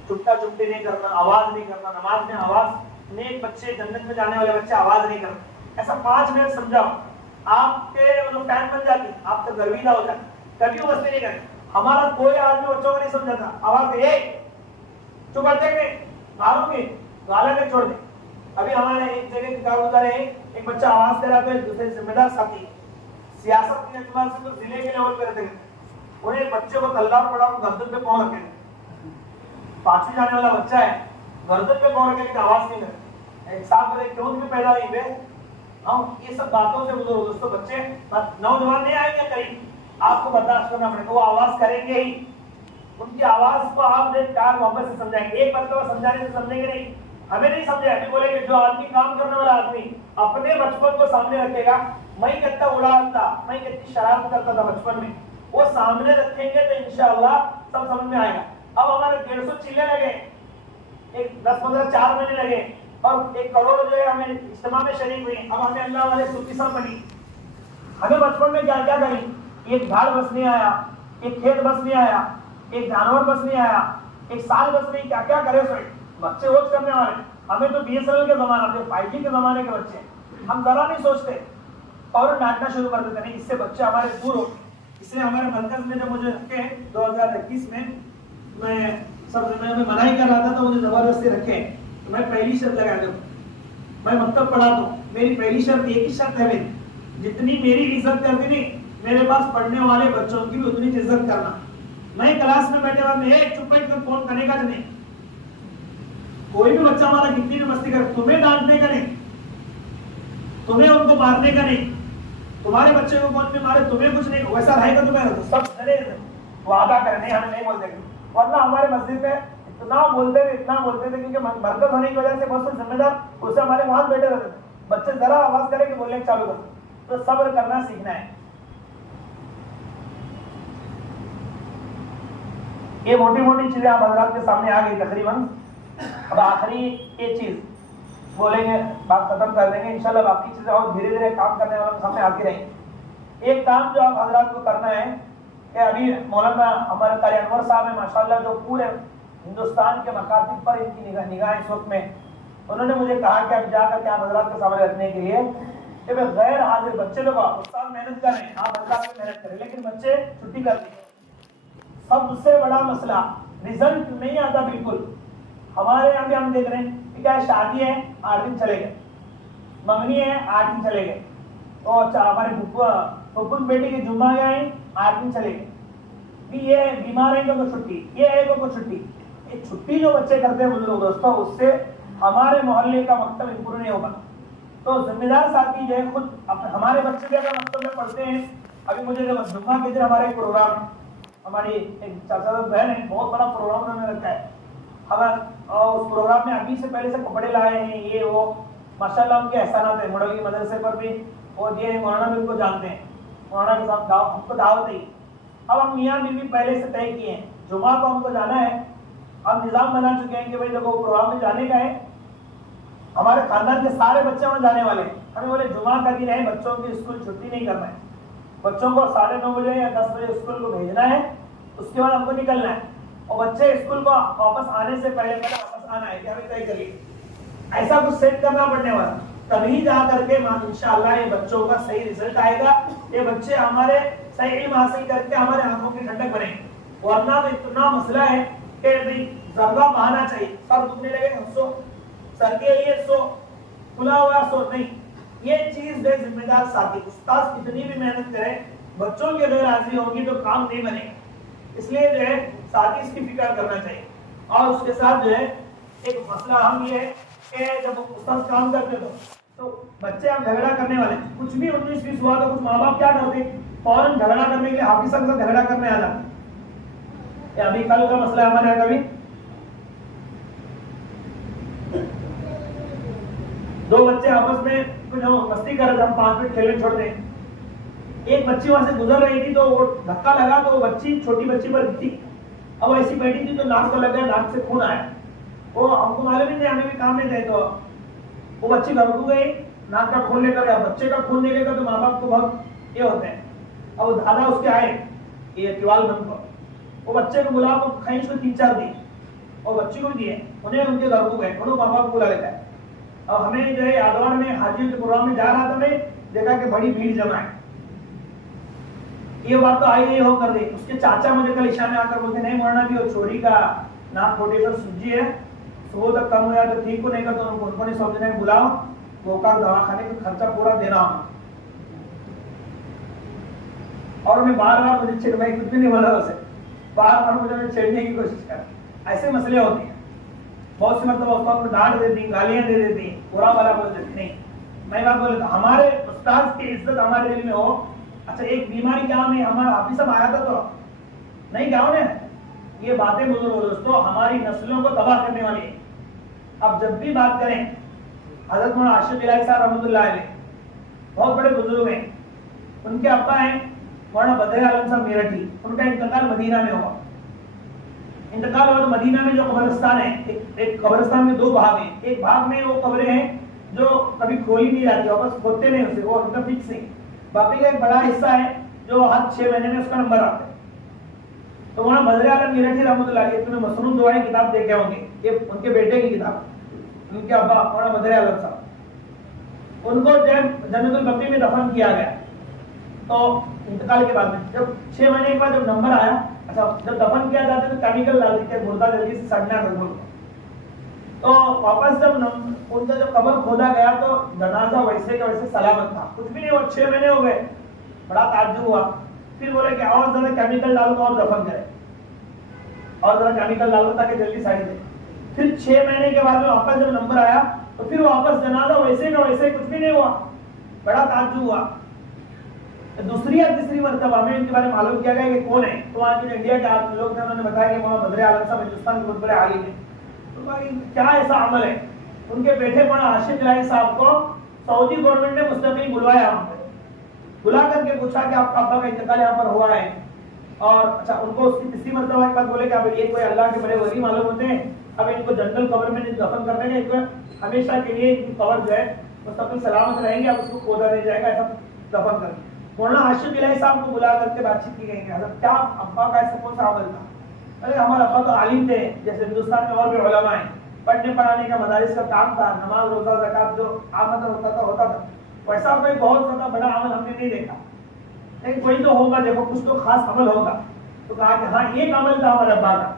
چپٹا چپٹی نہیں کرنا، آواز نہیں کرنا. نماز میں آواز، نیک بچے جنت میں جانے والے بچے آواز نہیں کرنا. ایسا 5 منٹ سمجھاؤ، آپ کے فین بن جاتی، آپ تو گرویدہ ہو جاتے. کبھی وہ مسئلے نہیں کرتے. ہمارا کوئی آدمی بچوں کو نہیں سمجھا تھا، آواز کرے چپ کرتے کہ ماروں گے، گالا نہیں چھوڑ دیں. ابھی ہمارے ایک جگہ کی کار گزارے ہیں، ایک بچہ آواز دے رہا تھا، دوسرے ذمہ دار ساتھی سیاست کے اعتبار سے تو ضلع کے لیول پہ رہتے ہیں، انہیں ایک بچے کو تلوار پڑا اور گردن پہ پاؤں رکھے. 5ویں جانے والا بچہ ہے، گردن پہ پاؤں رکھے کہ آواز نہیں کرے. ایک صاحب بولے کیوں تمہیں پیدا نہیں ہوئے. ہم یہ سب باتوں سے گزرو دوستوں. بچے نوجوان نہیں آئیں گے قریب، آپ کو برداشت کرنا پڑے گا، وہ آواز کریں گے ہی. ان کی آواز کو آپ نے پیار محبت سے سمجھائیں گے. ایک مرتبہ سمجھانے سے سمجھیں گے نہیں. ہمیں نہیں سمجھے، ابھی بولے کہ جو آدمی کام کرنے والا آدمی اپنے بچپن کو سامنے رکھے گا، میں کتنا اڑاتا تھا، میں کتنی شرارت کرتا تھا بچپن میں، وہ سامنے رکھیں گے تو انشاءاللہ سب سمجھ میں آئے گا. اب ہمارے 150 چیلے لگے، ایک 10-15 4 مہینے لگے، اور 1 کروڑ جو ہے ہمیں اجتماع میں شریک ہوئی. اب ہمیں اللہ والے صوفی صاحب بنی. ہمیں بچپن میں کیا کیا کری، ایک گھاڑ بس نہیں آیا، ایک کھیت بس نہیں آیا، ایک جانور بس نہیں آیا، ایک سال بس نہیں، کیا کیا کرے سوئے بچے ہوش کرنے والے. ہمیں تو BSNL کے زمانہ تھے، 5G کے زمانے کے بچے، ہم ذرا نہیں سوچتے اور ڈانٹنا شروع کر دیتے. نہیں، اس سے بچے ہمارے دور ہو. اس لیے ہمارے مرکز میں جب مجھے رکھے 2021 میں سب میں منائی کر رہا تھا تو مجھے زبردستی رکھے. میں پہلی شرط لگا دوں، میں مکتب پڑھاتا ہوں، میری پہلی شرط ایک ہی شرط ہے میری، جتنی میری عزت کرتی نہیں میرے پاس پڑھنے والے بچوں کی بھی اتنی عزت کرنا. میں کلاس میں بیٹھے بعد میں ایک چپ بیٹھ کر فون کرنے کا نہیں. کوئی بھی بچہ ہمارا کتنی بھی مستی کرے، تمہیں ڈانٹنے کا نہیں، تمہیں ان کو مارنے کا نہیں. تمہارے بچے کو کون بھی مارے تمہیں کچھ نہیں، ویسا رہے گا تمہیں سب ڈرے وعدہ کرنے ہمیں نہیں بولتے. ورنہ ہمارے مسجد میں اتنا بولتے تھے کیونکہ مرکز ہونے کی وجہ سے بہت سے ذمہ دار اس سے ہمارے وہاں بیٹھے رہتے تھے. بچے ذرا آواز کرے کہ بولنے چالو کر، تو صبر کرنا سیکھنا ہے. یہ موٹی موٹی چیزیں آپ حضرات کے سامنے آ گئی تقریباً. اب آخری یہ چیز بولیں گے، بات ختم کر دیں گے انشاءاللہ. باقی چیزیں اور دھیرے دھیرے کام کرنے والوں کے سامنے آتی رہیں. ایک کام جو آپ حضرات کو کرنا ہے کہ ابھی مولانا ہمارے قاری انور صاحب ہیں ماشاءاللہ، جو پورے ہندوستان کے مکاتب پر ان کی نگاہ اس وقت میں، انہوں نے مجھے کہا کہ اب جا کر کے آپ حضرات کے سامنے رکھنے کے لیے کہ غیر حاضر بچے لوگ، استاد محنت کر رہے ہیں، آپ حضرات بھی محنت کریں، لیکن بچے چھٹی کرتے ہیں. سب سے بڑا مسئلہ رزلٹ نہیں آتا بالکل. ہمارے یہاں بھی ہم دیکھ رہے ہیں کہ کیا شادی ہے 8 دن چلے گئے، منگنی ہے 8 دن چلے گئے، اور ہمارے پھپھو بیٹی کے جمعہ گئے 8 دن چلے گئے. یہ بیمار ہے تو چھٹی، یہ ہے تو چھٹی. یہ چھٹی جو بچے کرتے ہیں بزرگ دوستوں، اس سے ہمارے محلے کا مکتب امپروو نہیں ہوگا. تو ذمہ دار ساتھی جو ہے خود ہمارے بچے بھی اگر مکتب میں پڑھتے ہیں. ابھی مجھے جمعہ کے دن ہمارا ایک پروگرام ہے، ہماری ایک چاچا بہن ہے، بہت بڑا پروگرام انہوں نے رکھا ہے. اور اس پروگرام میں ابھی سے پہلے سے کپڑے لائے ہیں، یہ وہ ماشاءاللہ ان کے احسانات ہیں. مڑوی مدرسے پر بھی وہ دیے ہیں، مولانا بھی ان کو جانتے ہیں، مولانا کے ساتھ ہم کو دعوت ہے. اب ہم میاں بیوی پہلے سے طے کیے ہیں جمعہ کو ہم کو جانا ہے. اب نظام بنا چکے ہیں کہ بھائی جب وہ پروگرام میں جانے کا ہے، ہمارے خاندان کے سارے بچے وہاں جانے والے ہیں. ہمیں بولے جمعہ کا دن ہے، بچوں کی اسکول چھٹی نہیں کرنا ہے. بچوں کو 9:30 بجے یا 10 بجے اسکول کو بھیجنا ہے، اس کے بعد ہم کو نکلنا ہے، اور بچے اسکول کو واپس آنے سے پہلے واپس آنا ہے کہ ہمیں طے کریے، ایسا کچھ سیٹ کرنا پڑنے والا، تبھی جا کر کے انشاءاللہ یہ بچوں کا صحیح رزلٹ آئے گا، یہ بچے ہمارے صحیح علم حاصل کر کے ہمارے آنکھوں کی ٹھنڈک بنے گی۔ ورنہ تو اتنا مسئلہ ہے کہ ذرہ بہانا چاہیے، سر دکھنے لگے سو، سر کے لیے سو، کھلا ہوا سو نہیں، یہ چیز بے ذمہ دار ساتھی، استاد کتنی بھی محنت کرے بچوں کی اگر راضی ہوگی تو کام نہیں بنے گا، اس لیے جو ہے ساتھی اس کی فکر کرنا چاہیے۔ اور اس کے ساتھ جو ہے ایک مسئلہ اہم یہ ہے کہ جب استاد کام کرتے تو بچے ہم جھگڑا کرنے والے، کچھ بھی 19-20 ہوا تو کچھ ماں باپ کیا کرتے فوراً جھگڑا کرنے کے لیے حافظ صاحب سے جھگڑا کرنے آ جاتے۔ ابھی کل کا مسئلہ ہمارے یہاں کبھی دو بچے آپس میں کچھ مستی کر رہے تھے، ہم 5 منٹ کھیلنے چھوڑ دیں، ایک بچی وہاں سے گزر رہی تھی تو وہ دھکا لگا تو وہ بچی چھوٹی بچی پر گری، اب وہ ایسی بیٹھی تھی تو ناک کو لگ گیا، ناک سے خون آیا، وہ ہم کو معلوم نہیں تھے، ہمیں بھی کام نہیں تھے، تو وہ بچی گھر کو گئی، ناک کا خون لے کر گیا، بچے کا خون لے کر تو ماں باپ کو بہت یہ ہوتے ہیں، اب وہ دادا اس کے آئے یہ تیوال بند کو، وہ بچے کو بلا کو کھینچ کو 3-4 دی اور بچی کو بھی دیے، انہیں ان کے گھر کو گئے، انہوں ماں باپ کو بلا لیتا ہے۔ اب ہمیں جو ہے یادوار میں حاجیوں کے پروگرام میں جا رہا تھا، میں دیکھا کہ بڑی بھیڑ جمع ہے، یہ بات تو آئی نہیں ہو کر دی، اس کے چاچا مجھے کل عشاء میں آ کر بولتے نہیں مولانا بھی وہ چھوڑی کا ناک پھوٹے پر سوجی ہے، صبح تک کم ہو جائے تو ٹھیک کو نہیں کر، تو ان کو نہیں سمجھنے بلاؤ، وہ کا دواخانے کا خرچہ پورا دینا ہوگا، اور میں بار بار مجھے چھیڑ، میں کچھ بھی نہیں بولا اسے، بار بار مجھے چھیڑنے کی کوشش کر، ایسے مسئلے ہوتے ہیں، بہت سی مرتبہ استاد کو ڈانٹ دیتی، گالیاں دے دیتی، برا والا بول دیتی، نہیں، میں بات بول رہا تھا ہمارے استاد کی عزت ہمارے دل میں ہو۔ اچھا ایک بیماری کیا نہیں، ہمارا حافظ صاحب آیا تھا تو نہیں کیا نے، یہ باتیں بزرگ دوستوں ہماری نسلوں کو تباہ کرنے والی ہیں۔ اب جب بھی بات کریں حضرت مولانا عاشق الہی صاحب رحمۃ اللہ علیہ بہت بڑے بزرگ ہیں، ان کے ابا ہیں مولانا بدر عالم صاحب میرٹھی، ان کا انتقال مدینہ میں ہوا، انتقال ہوا تو مدینہ میں جو قبرستان ہے، ایک قبرستان میں 2 بھاگ ہیں، ایک بھاگ میں وہ قبریں ہیں جو کبھی کھولی نہیں جاتی، واپس کھودتے نہیں اسے، وہ ایک دم فکس ہے، باقی کا ایک بڑا حصہ ہے جو ہر 6 مہینے میں اس کا نمبر آتا ہے۔ تو وہاں بدر عالم میرٹھی رحمۃ اللہ علیہ تمہیں مصنون دعائیں کتاب دیکھے ہوں گے، یہ ان کے بیٹے کی کتاب، ان کے ابا مولانا بدر عالم صاحب، ان کو جب جنت البقیع میں دفن کیا گیا، تو انتقال کے بعد میں جب 6 مہینے کے بعد جب نمبر آیا، اچھا جب دفن کیا جاتا ہے تو کیمیکل ڈال دیتے ہیں مردہ جلدی سے سڑنا ہے، تو واپس جب ان کا جب قبر کھودا گیا تو جنازہ ویسے کا ویسے سلامت تھا، کچھ بھی نہیں ہوا، 6 مہینے ہو گئے، بڑا تعجب ہوا، پھر بولے کہ اور زیادہ کیمیکل ڈالو اور دفن کرے، اور زیادہ کیمیکل ڈالو تاکہ جلدی ساڑی دے، پھر 6 مہینے کے بعد واپس جب نمبر آیا تو پھر واپس جنازہ ویسے کا ویسے، کچھ بھی نہیں ہوا، بڑا تعجب ہوا۔ دوسری یا تیسری مرتبہ میں ان کے بارے میں معلوم کیا گیا کہ کون ہے، تو وہاں جو انڈیا کے لوگ تھے انہوں نے بتایا کہ مولانا بدر عالم صاحب ہندوستان کے بہت بڑے عالم ہیں، تو بھائی کیا ایسا عمل ہے، ان کے بیٹے مولانا عاشق الہی صاحب کو سعودی گورنمنٹ نے مستقل بلوایا، وہاں پہ بلا کر کے پوچھا کہ آپ کا ابا کا انتقال یہاں پر ہوا ہے، اور اچھا ان کو اس کی تیسری مرتبہ کے بعد بولے کہ اب یہ کوئی اللہ کے بڑے ولی معلوم ہوتے ہیں، اب ان کو جنرل قبر میں دفن کر دیں گے، ان کو ہمیشہ کے لیے ان کی قبر جو ہے مستقل سلامت رہیں گے، اب اس کو کھودا نہیں جائے گا، ایسا دفن کر دیں۔ مولانا عاشق الہی صاحب کو بلا کر کے بات چیت کی گئی کہ حضرت کیا ابا کا ایسا کون سا عمل تھا؟ ارے ہمارا ابا تو عالم تھے، جیسے ہندوستان میں اور بھی علماء ہیں، پڑھنے پڑھانے کا مدارس کا کام تھا، نماز روزہ زکات جو عامت ہوتا تھا، ویسا کوئی بہت زیادہ بڑا عمل ہم نے نہیں دیکھا، لیکن کوئی تو ہوگا، دیکھو کچھ تو خاص عمل ہوگا، تو کہا کہ ہاں ایک عمل تھا ہمارے ابا کا،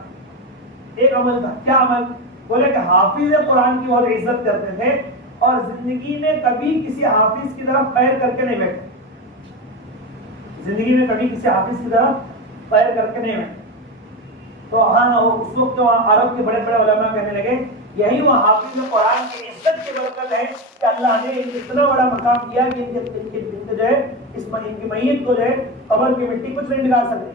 ایک عمل تھا، کیا عمل؟ بولے کہ حافظ قرآن کی بہت عزت کرتے تھے اور زندگی میں کبھی کسی حافظ کی طرف پیر کر کے نہیں بیٹھے، زندگی میں کبھی کسی حافظ کی طرف پیر کر کے نہیں بیٹھے، تو ہاں اس وقت عرب کے بڑے بڑے علماء کہنے لگے یہی وہ حافظ قرآن کی عزت کی برکت ہے کہ اللہ نے اتنا بڑا مقام دیا کہ ان جو ہے ان کی میت کو جو ہے قبر کی مٹی کچھ نہیں نکال سکتے۔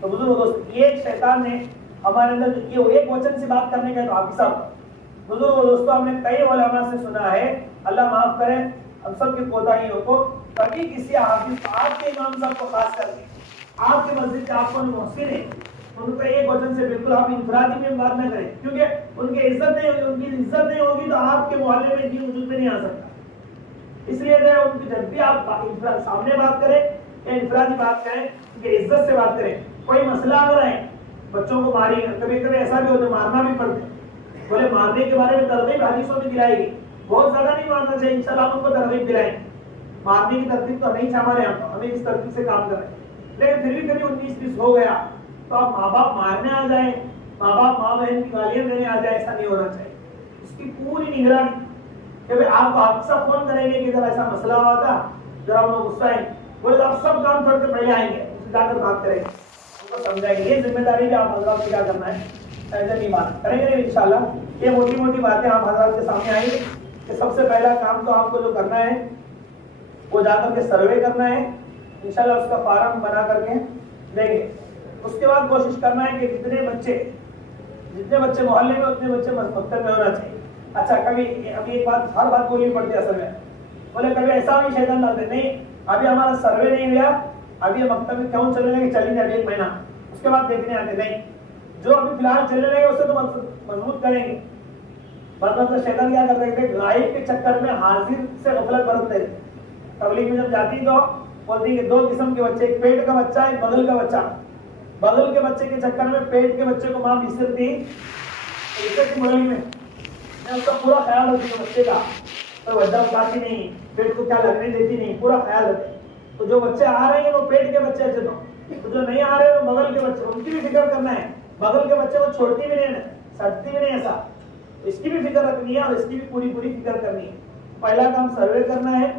تو بزرگ دوست یہ شیطان نے ہمارے اندر یہ ایک وچن سے بات کرنے کا تو حافظ صاحب بزرگ دوستوں ہم نے کئی علماء سے سنا ہے، اللہ معاف کرے ہم سب کی کوتاہیوں کو، کبھی کسی حافظ آپ کے امام صاحب کو خاص کر کے آپ کے مسجد کے آپ کو محسن ہے ان کا ایک وچن سے بالکل آپ انفرادی میں بات نہ کریں، کیونکہ ان کی عزت نہیں ہوگی تو آپ کے محلے میں دین وجود میں نہیں آ سکتا، اس لیے ان کی جب بھی آپ سامنے بات کریں انفرادی بات کریں کہ عزت سے بات کریں. کوئی مسئلہ اگر ہے بچوں کو ماری کبھی کبھی ایسا بھی ہوتا ہے مارنا بھی پڑتا ہے. بولے مارنے کے بارے میں ترغیب حدیثوں میں دلائے گی, بہت زیادہ نہیں مارنا چاہیے, انشاءاللہ ہم ان کو ترغیب دلائیں. مارنے کی ترتیب تو نہیں ہمارے یہاں, ہمیں اس ترتیب سے کام کریں. لیکن پھر بھی کبھی 19-20 ہو گیا تو آپ ماں باپ مارنے آ جائیں, ماں باپ ماں بہن کی گالیاں دینے آ جائے, ایسا نہیں ہونا چاہیے. اس کی پوری نگرانی کہ آپ کو حادثہ فون کریں گے کہ ذرا ایسا مسئلہ ہوا تھا, ذرا ان کو غصہ ہے, بولے آپ سب کام چھوڑ کے پہلے آئیں گے, اسے جا کر بات کریں گے, ان کو سمجھائیں گے. یہ ذمہ داری بھی آپ حضرات کو کیا کرنا ہے, ایسے نہیں بات کریں گے انشاءاللہ. یہ موٹی موٹی باتیں آپ حضرات کے سامنے آئیں گے کہ سب سے پہلا کام تو آپ کو جو کرنا ہے وہ جا کر کے سروے کرنا ہے, انشاءاللہ اس کا فارم بنا کر کے دیں گے. اس کے بعد کوشش کرنا ہے کہ جتنے بچے محلے میں اتنے بچے مکتب میں ہونا چاہیے. اچھا کبھی ابھی ایک بات ہر بات بولنی پڑتی ہے اصل میں, بولے کبھی ایسا بھی شیطان ڈالتے نہیں ابھی ہمارا سروے نہیں ہوا, ابھی مکتب میں کیوں چلنے لگے, چلیں گے ابھی 1 مہینہ اس کے بعد دیکھنے آتے نہیں, جو ابھی فی الحال چلنے لگے اسے تو مضبوط کریں گے. مطلب شیطان کیا کر رہے تھے, غائب کے چکر میں حاضر سے غفلت برتتے رہے. تبلیغ میں جب جاتی تو بولتی کہ 2 قسم کے بچے, ایک پیٹ کا بچہ ایک بغل کا بچہ. بغل کے بچے کے چکر میں پیٹ کے بچے کو ماں بسرتی کی مرغی میں اس کا پورا خیال رکھتی ہے بچے کا, تو وجہ اٹھاتی نہیں, پیٹ کو کیا لگنے دیتی نہیں, پورا خیال رکھتی. تو جو بچے آ رہے ہیں وہ پیٹ کے بچے اچھے تو جو نہیں آ رہے وہ بغل کے بچے, ان کی بھی فکر کرنا ہے. بغل کے بچے کو چھوڑتی بھی نہیں ہے, سٹتی بھی نہیں, ایسا اس کی بھی فکر رکھنی ہے اور اس کی بھی پوری فکر کرنی ہے. پہلا کام سروے کرنا ہے,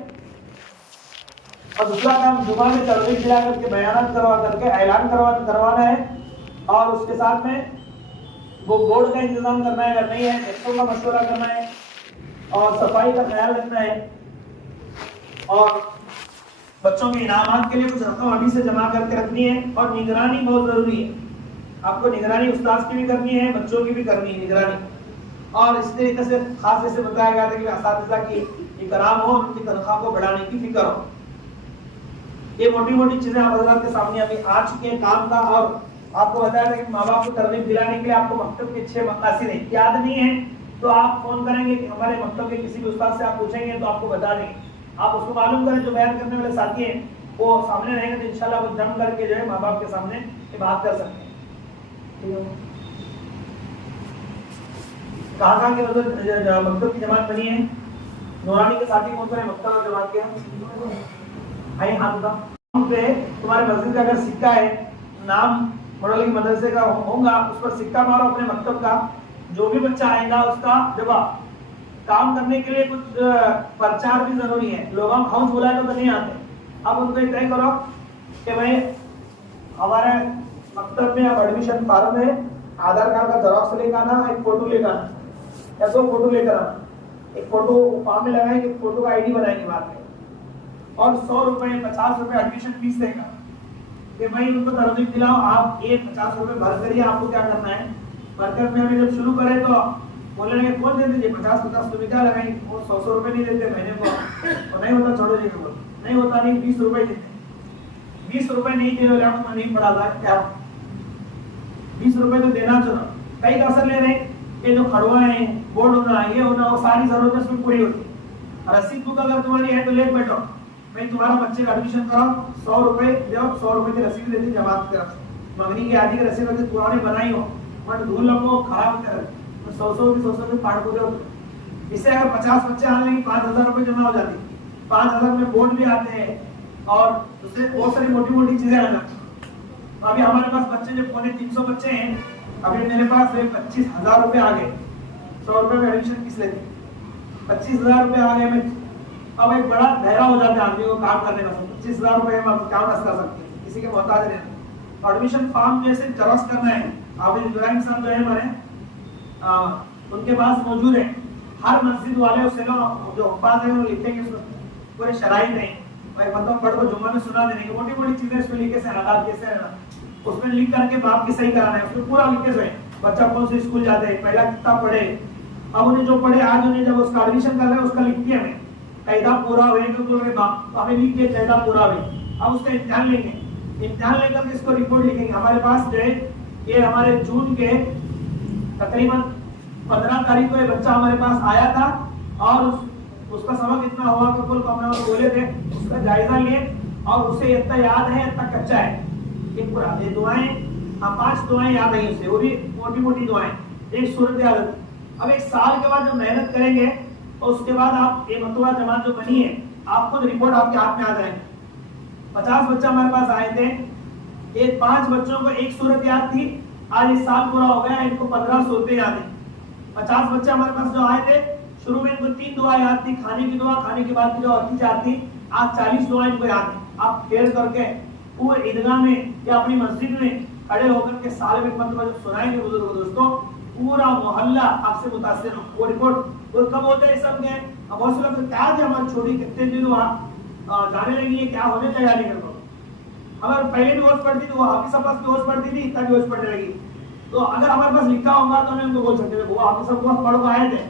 اور دوسرا کام جمعہ میں ترغیب دلا کر کے بیانات کروا کر کے اعلان کروانا ہے, اور اس کے ساتھ میں وہ بورڈ کا انتظام کرنا ہے, اگر نہیں ہے بچوں کا مشورہ کرنا ہے, اور صفائی کا خیال رکھنا ہے, اور بچوں کے انعامات کے لیے کچھ رقم ابھی سے جمع کر کے رکھنی ہے. اور نگرانی بہت ضروری ہے, آپ کو نگرانی استاذ کی بھی کرنی ہے, بچوں کی بھی کرنی ہے نگرانی. اور اس طریقے سے خاص ایسے بتایا گیا تھا کہ اساتذہ کی اکرام ہو, ان کی تنخواہ کو بڑھانے کی فکر ہو. یہ موٹی موٹی چیزیں آپ حضرات کے سامنے ابھی آ چکی ہیں کام کا. اور آپ کو بتایا تھا کہ ماں باپ کو ترغیب دلانے کے لیے آپ کو مکتب کے 6 مقاصد ہیں, یاد نہیں ہے تو آپ فون کریں گے کہ ہمارے مکتب کے کسی بھی استاد سے آپ پوچھیں گے تو آپ کو بتا دیں گے. آپ اس کو معلوم کریں, جو بیان کرنے والے ساتھی ہیں وہ سامنے رہیں گے تو انشاءاللہ وہ جم کر کے جو ہے ماں باپ کے سامنے یہ بات کر سکتے ہیں. کہاں کہ مکتب کی جماعت بنی ہے, نورانی کے ساتھی کون سے مکتب اور جماعت کے آئیے ہاتھ اٹھا. پہ تمہارے مسجد کا اگر سکہ ہے, نام ماڈل کی مدرسے کا ہوگا, اس پر سکہ مارو اپنے مکتب کا. جو بھی بچہ آئے گا اس کا جواب. کام کرنے کے لیے کچھ پرچار بھی ضروری ہے, لوگ ہم ہاؤس بلائے تو نہیں آتے. اب ان کو طے کرو کہ بھائی ہمارے مکتب میں اب ایڈمیشن فارم ہے, آدھار کارڈ کا جیراکس لے کر آنا, ایک فوٹو لے کر آنا یا 2 فوٹو لے کر آنا. ایک فوٹو فارم میں لگائیں گے, فوٹو کا ID بنائیں گے بعد میں, اور 100 روپے 50 روپے ایڈمیشن فیس دے گا کہ بھائی ان کو ترغیب دلاؤ. آپ یہ 50 روپے بھر کریے, آپ کو کیا کرنا ہے بھر کر میں ہمیں جب شروع کرے تو بولنے لگے کون دے دیجیے 50 روپے کیا لگائیں گے, وہ 100 روپے نہیں دیتے مہینے کو, اور نہیں ہوتا چھوڑو جی, نہیں ہوتا نہیں 20 روپے دیتے. 20 روپے نہیں دے رہے میں نہیں پڑھاتا کیا, 20 روپے تو دینا چاہنا. کئی کا اثر لے رہے یہ جو کھڑوا ہے, بورڈ ہونا, یہ ہونا, وہ ساری ضرورتیں اس میں پوری ہوتی. رسید بک اگر تمہاری ہے تو لے بیٹھو, میں تمہارا بچے کا ایڈمیشن کراؤ, 100 روپے دو, 100 روپے کی رسید دیتی جماعت کی طرف سے. منگنی کی آدھی کی رسید رکھتی پرانی بنائی ہو, بٹ دھول لگو خراب کر 100 کی کاٹ کو دو. اس سے اگر 50 بچے آنے لگے 5000 روپے جمع ہو جاتی. 5000 میں بورڈ بھی آتے ہیں اور اس سے بہت ساری موٹی موٹی چیزیں آنے لگتی. ابھی ہمارے پاس بچے جو 350 بچے ہیں, ابھی میرے پاس 25000 روپے آ گئے. 100 روپے میں ایڈمیشن فیس لیتی, 25000 روپے آ گئے. میں اب ایک بڑا دھیرا ہو جاتا ہے آدمی کو کام کرنے کا. 25000 روپے ہم کام کر سکتے ہیں, کسی کے محتاج نہیں. ایڈمیشن فارم جیسے جیراکس کرنا ہے, آپ ابراہیم صاحب جو ہے ہمارے ان کے پاس موجود ہے. ہر مسجد والے اس سے جو حفاظ ہیں وہ لکھیں گے, اس میں پورے شرائط ہیں, بھائی مطلب پڑھ کو جمعہ میں سنا دینے کی موٹی موٹی چیزیں اس میں لکھے سے حالات کیسے ہیں, اس میں لکھ کر کے باپ کی صحیح کرانا ہے. اس میں پورا لکھے سے بچہ کون سے اسکول جاتے ہیں, پہلا کتنا پڑھے, اب انہیں جو پڑھے آج انہیں جب اس کا ایڈمیشن کر رہے ہیں اس کا لکھتی ہے ہمیں قاعدہ پورا ہوئے تو ہمیں لکھ کے قاعدہ پورا ہوئے. اب اس کا امتحان لیں گے, امتحان لے کر کے اس کو رپورٹ لکھیں گے. ہمارے پاس جو ہے یہ ہمارے جون کے تقریباً 15 تاریخ کو یہ بچہ ہمارے پاس آیا تھا, اور اس کا سبق اتنا ہوا کہ کل ہم نے بولے تھے, اس کا جائزہ لیے اور اسے اتنا یاد ہے اتنا کچا ہے. ایک پورا یہ دعائیں 5 دعائیں یاد ہیں اسے, وہ بھی موٹی موٹی دعائیں, ایک صورت یاد ہے. اب ایک سال کے بعد جب محنت کریں گے تو اس کے بعد آپ یہ مرتبہ جماعت جو بنی ہے آپ خود رپورٹ آپ کے ہاتھ میں آ جائیں گے. 50 بچہ ہمارے پاس آئے تھے, ایک 5 بچوں کو ایک صورت یاد تھی, آج ایک سال پورا ہو گیا ان کو 15 صورتیں یاد ہیں. 50 بچہ ہمارے پاس جو آئے تھے شروع میں ان کو 3 دعا یاد تھی, کھانے کی دعا, کھانے کے بعد کی جو عقیدہ یاد تھی, آج 40 دعائیں ان کو یاد ہیں. آپ کھیل کر کے پورے عیدگاہ میں یا اپنی مسجد میں کھڑے ہو کر کے سال میں مرتبہ جب سنائیں گے بزرگ دوستوں, پورا محلہ آپ سے متاثر ہو. وہ رپورٹ وہ کب ہوتا ہے سب میں, اب بہت سے لوگ کیا تھے ہماری چھوٹی کتنے دن ہوا جانے لگی ہے, کیا ہونے تیاری کر دو. اگر پہلے بھی ہوش پڑتی تو وہ حافظ صاحب کی ہوش پڑتی تھی, اتنا بھی ہوش پڑنے لگی. تو اگر ہمارے پاس لکھا ہوگا تو ہمیں ان کو بول سکتے ہیں وہ حافظ صاحب کو پڑھ کو آئے تھے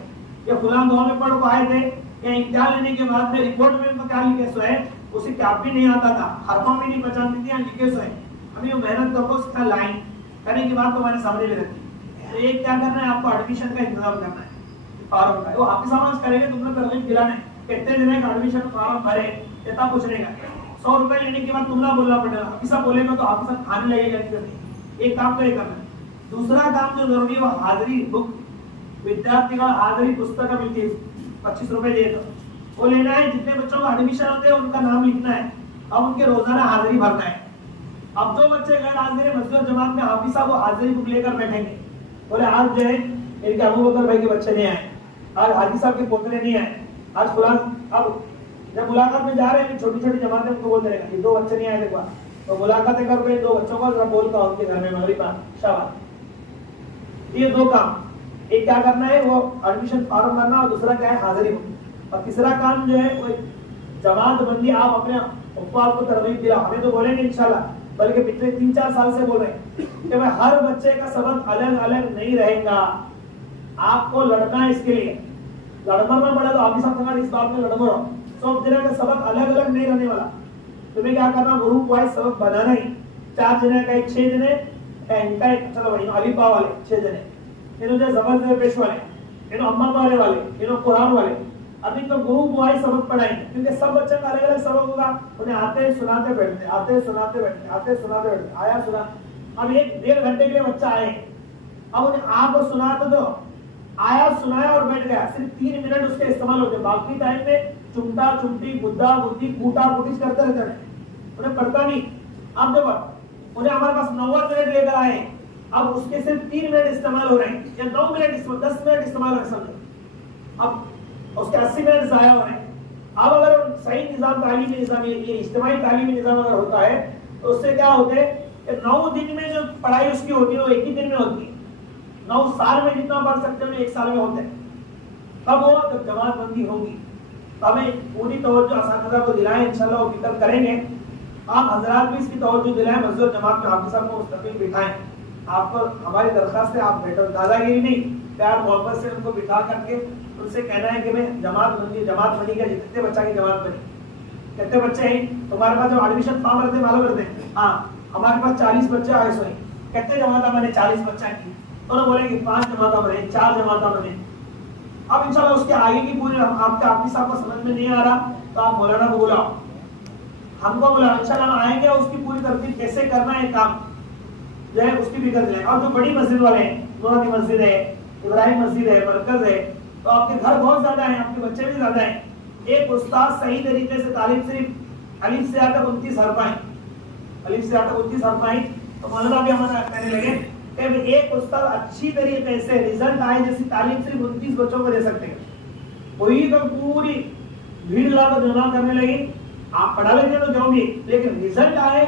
یا فلاں دعا میں پڑھ کو آئے تھے, یا امتحان لینے کے بعد میں رپورٹ میں ان کو کیا لکھے سو ہے, اسے کیا بھی نہیں آتا تھا, حرفوں میں نہیں پہچانتی تھی, لکھے سو ہے. ہمیں محنت کرو اس کا لائن کرنے کے بعد تو ہمارے سامنے میں رکھتی. تو ایک کیا کرنا ہے, آپ کو ایڈمیشن کا انتظام کرنا ہے فارم کا. وہ حافظ صاحب کریں گے, تم نے ترغیب دلانا ہے, کتنے دن کا ایڈمیشن فارم بھرے کتنا پوچھنے کا, 100 روپے لینے کے بعد تم نہ بولنا پڑے گا, حافظ صاحب بولے گا تو حافظ صاحب کھانے لگے گا. ایک کام تو یہ کرنا ہے. دوسرا کام جو ضروری ہے وہ حاضری بک, ودیارتھی کا حاضری پستک ملتی ہے 25 روپے دے دو, وہ لینا ہے. جتنے بچوں کا ایڈمیشن ہوتے ہیں ان کا نام لکھنا ہے, اب ان کے روزانہ حاضری بھرنا ہے. اب جو بچے غیر حاضر ہیں مسجد جماعت میں, حافظ صاحب وہ حاضری بک لے کر بیٹھیں گے, بولے آج جو ہے ان کے ابو بکر بھائی کے بچے نہیں آئے, آج حاجی صاحب کے پوترے نہیں آئے, آج فلاں. اب جب ملاقات میں جا رہے ہیں چھوٹی چھوٹی جماعتیں ان کو بولتے رہے یہ 2 بچے نہیں آئے دیکھا, تو ملاقاتیں کر کے 2 بچوں کو ذرا بولتا ہوں ان کے گھر میں مغرب شاباش. یہ 2 کام, ایک کیا کرنا ہے وہ ایڈمیشن فارم بھرنا, اور دوسرا کیا ہے حاضری بک. اور تیسرا کام جو ہے وہ جماعت بندی. آپ اپنے حفاظ کو ترغیب دلا, ہمیں تو بولیں گے انشاءاللہ, بلکہ پچھلے 3-4 سال سے بول رہے ہیں کہ میں ہر بچے کا سبق الگ الگ نہیں رہے گا, آپ کو لڑنا ہے. اس کے لیے لڑنا پڑے تو آپ بھی سب اس بات میں لڑ رہا, سب جنے کا سبق الگ الگ نہیں رہنے والا. تمہیں کیا کرنا, گروپ وائز سبق بنانا ہی. 4 جنے کا ایک 6 جنے ان کا ایک, چلو بھائی علی پا والے 6 جنے, انہوں نے زبر زیر پیش والے, انہوں اما پارے والے, انہوں قرآن والے. ابھی تو گروپ وائز سبق پڑھائیں گے, کیونکہ سب بچے کا الگ الگ سبق ہوگا. انہیں آتے سناتے بیٹھتے, آتے سناتے بیٹھتے, آتے سناتے بیٹھتے, آیا سنا. اب 1-1.5 گھنٹے کے لیے بچہ آئے, اب انہیں آپ کو سناتے تو آیا سنایا اور بیٹھ گیا, صرف 3 منٹ اس کے استعمال ہوتے, باقی ٹائم میں چمٹا چمٹی گدا گدی کوٹا کوٹیش کرتے رہتے ہیں, انہیں پڑھتا نہیں. اب جب انہیں ہمارے پاس 90 منٹ لے کر آئے, اب اس کے صرف 3 منٹ استعمال ہو رہے ہیں, یا 9 منٹ 10 منٹ استعمال ہو رہے ہیں, اب اس کے 80 منٹ ضائع ہو رہے ہیں. اب اگر صحیح نظام تعلیمی نظام, یہ اجتماعی تعلیمی نظام اگر ہوتا ہے تو اس سے کیا ہوتے ہیں کہ 9 دن میں جو پڑھائی اس کی ہوتی ہے وہ 1 ہی دن میں ہوتی ہے. 9 سال میں جتنا پڑھ سکتے ہیں 1 سال میں ہوتے ہیں. کب ہو, جب جماعت بندی ہوگی. تو ہمیں پوری توجہ اساتذہ کو دلائیں, انشاءاللہ وہ فکر کریں گے. آپ حضرات بھی اس کی توجہ دلائیں, مسجد جماعت میں حافظ صاحب کو مستقل بٹھائیں. آپ کو ہماری درخواست ہے, آپ بیٹھو, دادا گیری نہیں, پیار محبت سے ان کو بٹھا کر کے ان سے کہنا ہے کہ میں جماعت بنی کا جتنے بچہ کی جماعت بنی, کتنے بچے ہیں تمہارے پاس جو ایڈمیشن فارم رہتے ہیں معلوم کرتے ہیں, ہاں ہمارے پاس 40 بچے آئے سو ہیں, کتنے جماعتیں بنے, 40 بچہ کی. انہوں نے بولے کہ 5 جماعتیں بنے, 4 جماعتیں بنے. اب انشاءاللہ اس کے آگے کی پوری آپ کے حافظ صاحب کو سمجھ میں نہیں آ رہا تو آپ مولانا کو بلاؤ, ہم کو بلاؤ, انشاءاللہ ہم آئیں گے. اس کی پوری ترتیب کیسے کرنا ہے کام جو ہے اس کی فکر دیں. اور جو بڑی مسجد والے ہیں, نورانی مسجد ہے, ابراہیم مسجد ہے, مرکز ہے, تو آپ کے گھر بہت زیادہ ہیں, آپ کے بچے بھی زیادہ ہیں. ایک استاد صحیح طریقے سے تعلیم صرف الف سے آ تک 29 حرف آئیں, الف سے آ تک 29 حرف آئیں, تو مولانا بھی ہمارا کہنے لگے کہ ایک استاد اچھی طریقے سے رزلٹ آئے جیسی تعلیم صرف 29 بچوں کو دے سکتے ہیں. وہی تو پوری بھیڑ لا کر جمع کرنے لگی, آپ پڑھا لیتے تو جو بھی, لیکن رزلٹ آئے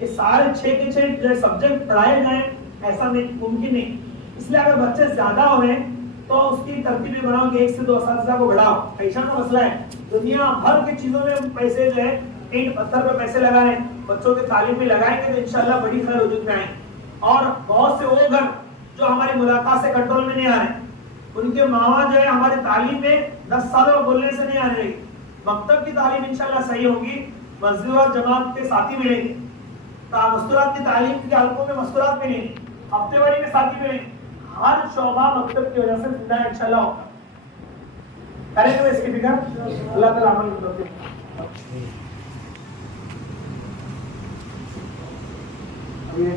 یہ سارے 6 کے 6 سبجیکٹ پڑھائے جائیں ایسا نہیں, ممکن نہیں. اس لیے اگر بچے زیادہ ہو رہے ہیں تو اس کی ترتیب یہ بناؤ کہ 1 سے 2 اساتذہ کو بڑھاؤ. پیسہ کا مسئلہ ہے, دنیا بھر کی چیزوں میں پیسے جو ہے اینٹ پتھر پہ پیسے لگا رہے ہیں, بچوں کے تعلیم میں لگائیں گے تو انشاءاللہ بڑی خیر وجود میں آئیں. اور بہت سے وہ گھر جو ہماری ملاقات سے کنٹرول میں نہیں آ رہے, ان کے ماں جو ہے ہماری تعلیم میں 10 سالوں بولنے سے نہیں آنے لگی. مکتب کی تعلیم انشاءاللہ صحیح ہوگی, مسجد اور جماعت کے ساتھی ملیں گے, مستورات کی تعلیم کے حلقوں میں مستورات ملیں گے, ہفتے واری میں ساتھی ملیں گے. ہر شعبہ مکتب کی وجہ سے زندہ انشاءاللہ ہوگا. کریں گے اس کی فکر, اللہ تعالیٰ عمل کرتے ہیں. یہ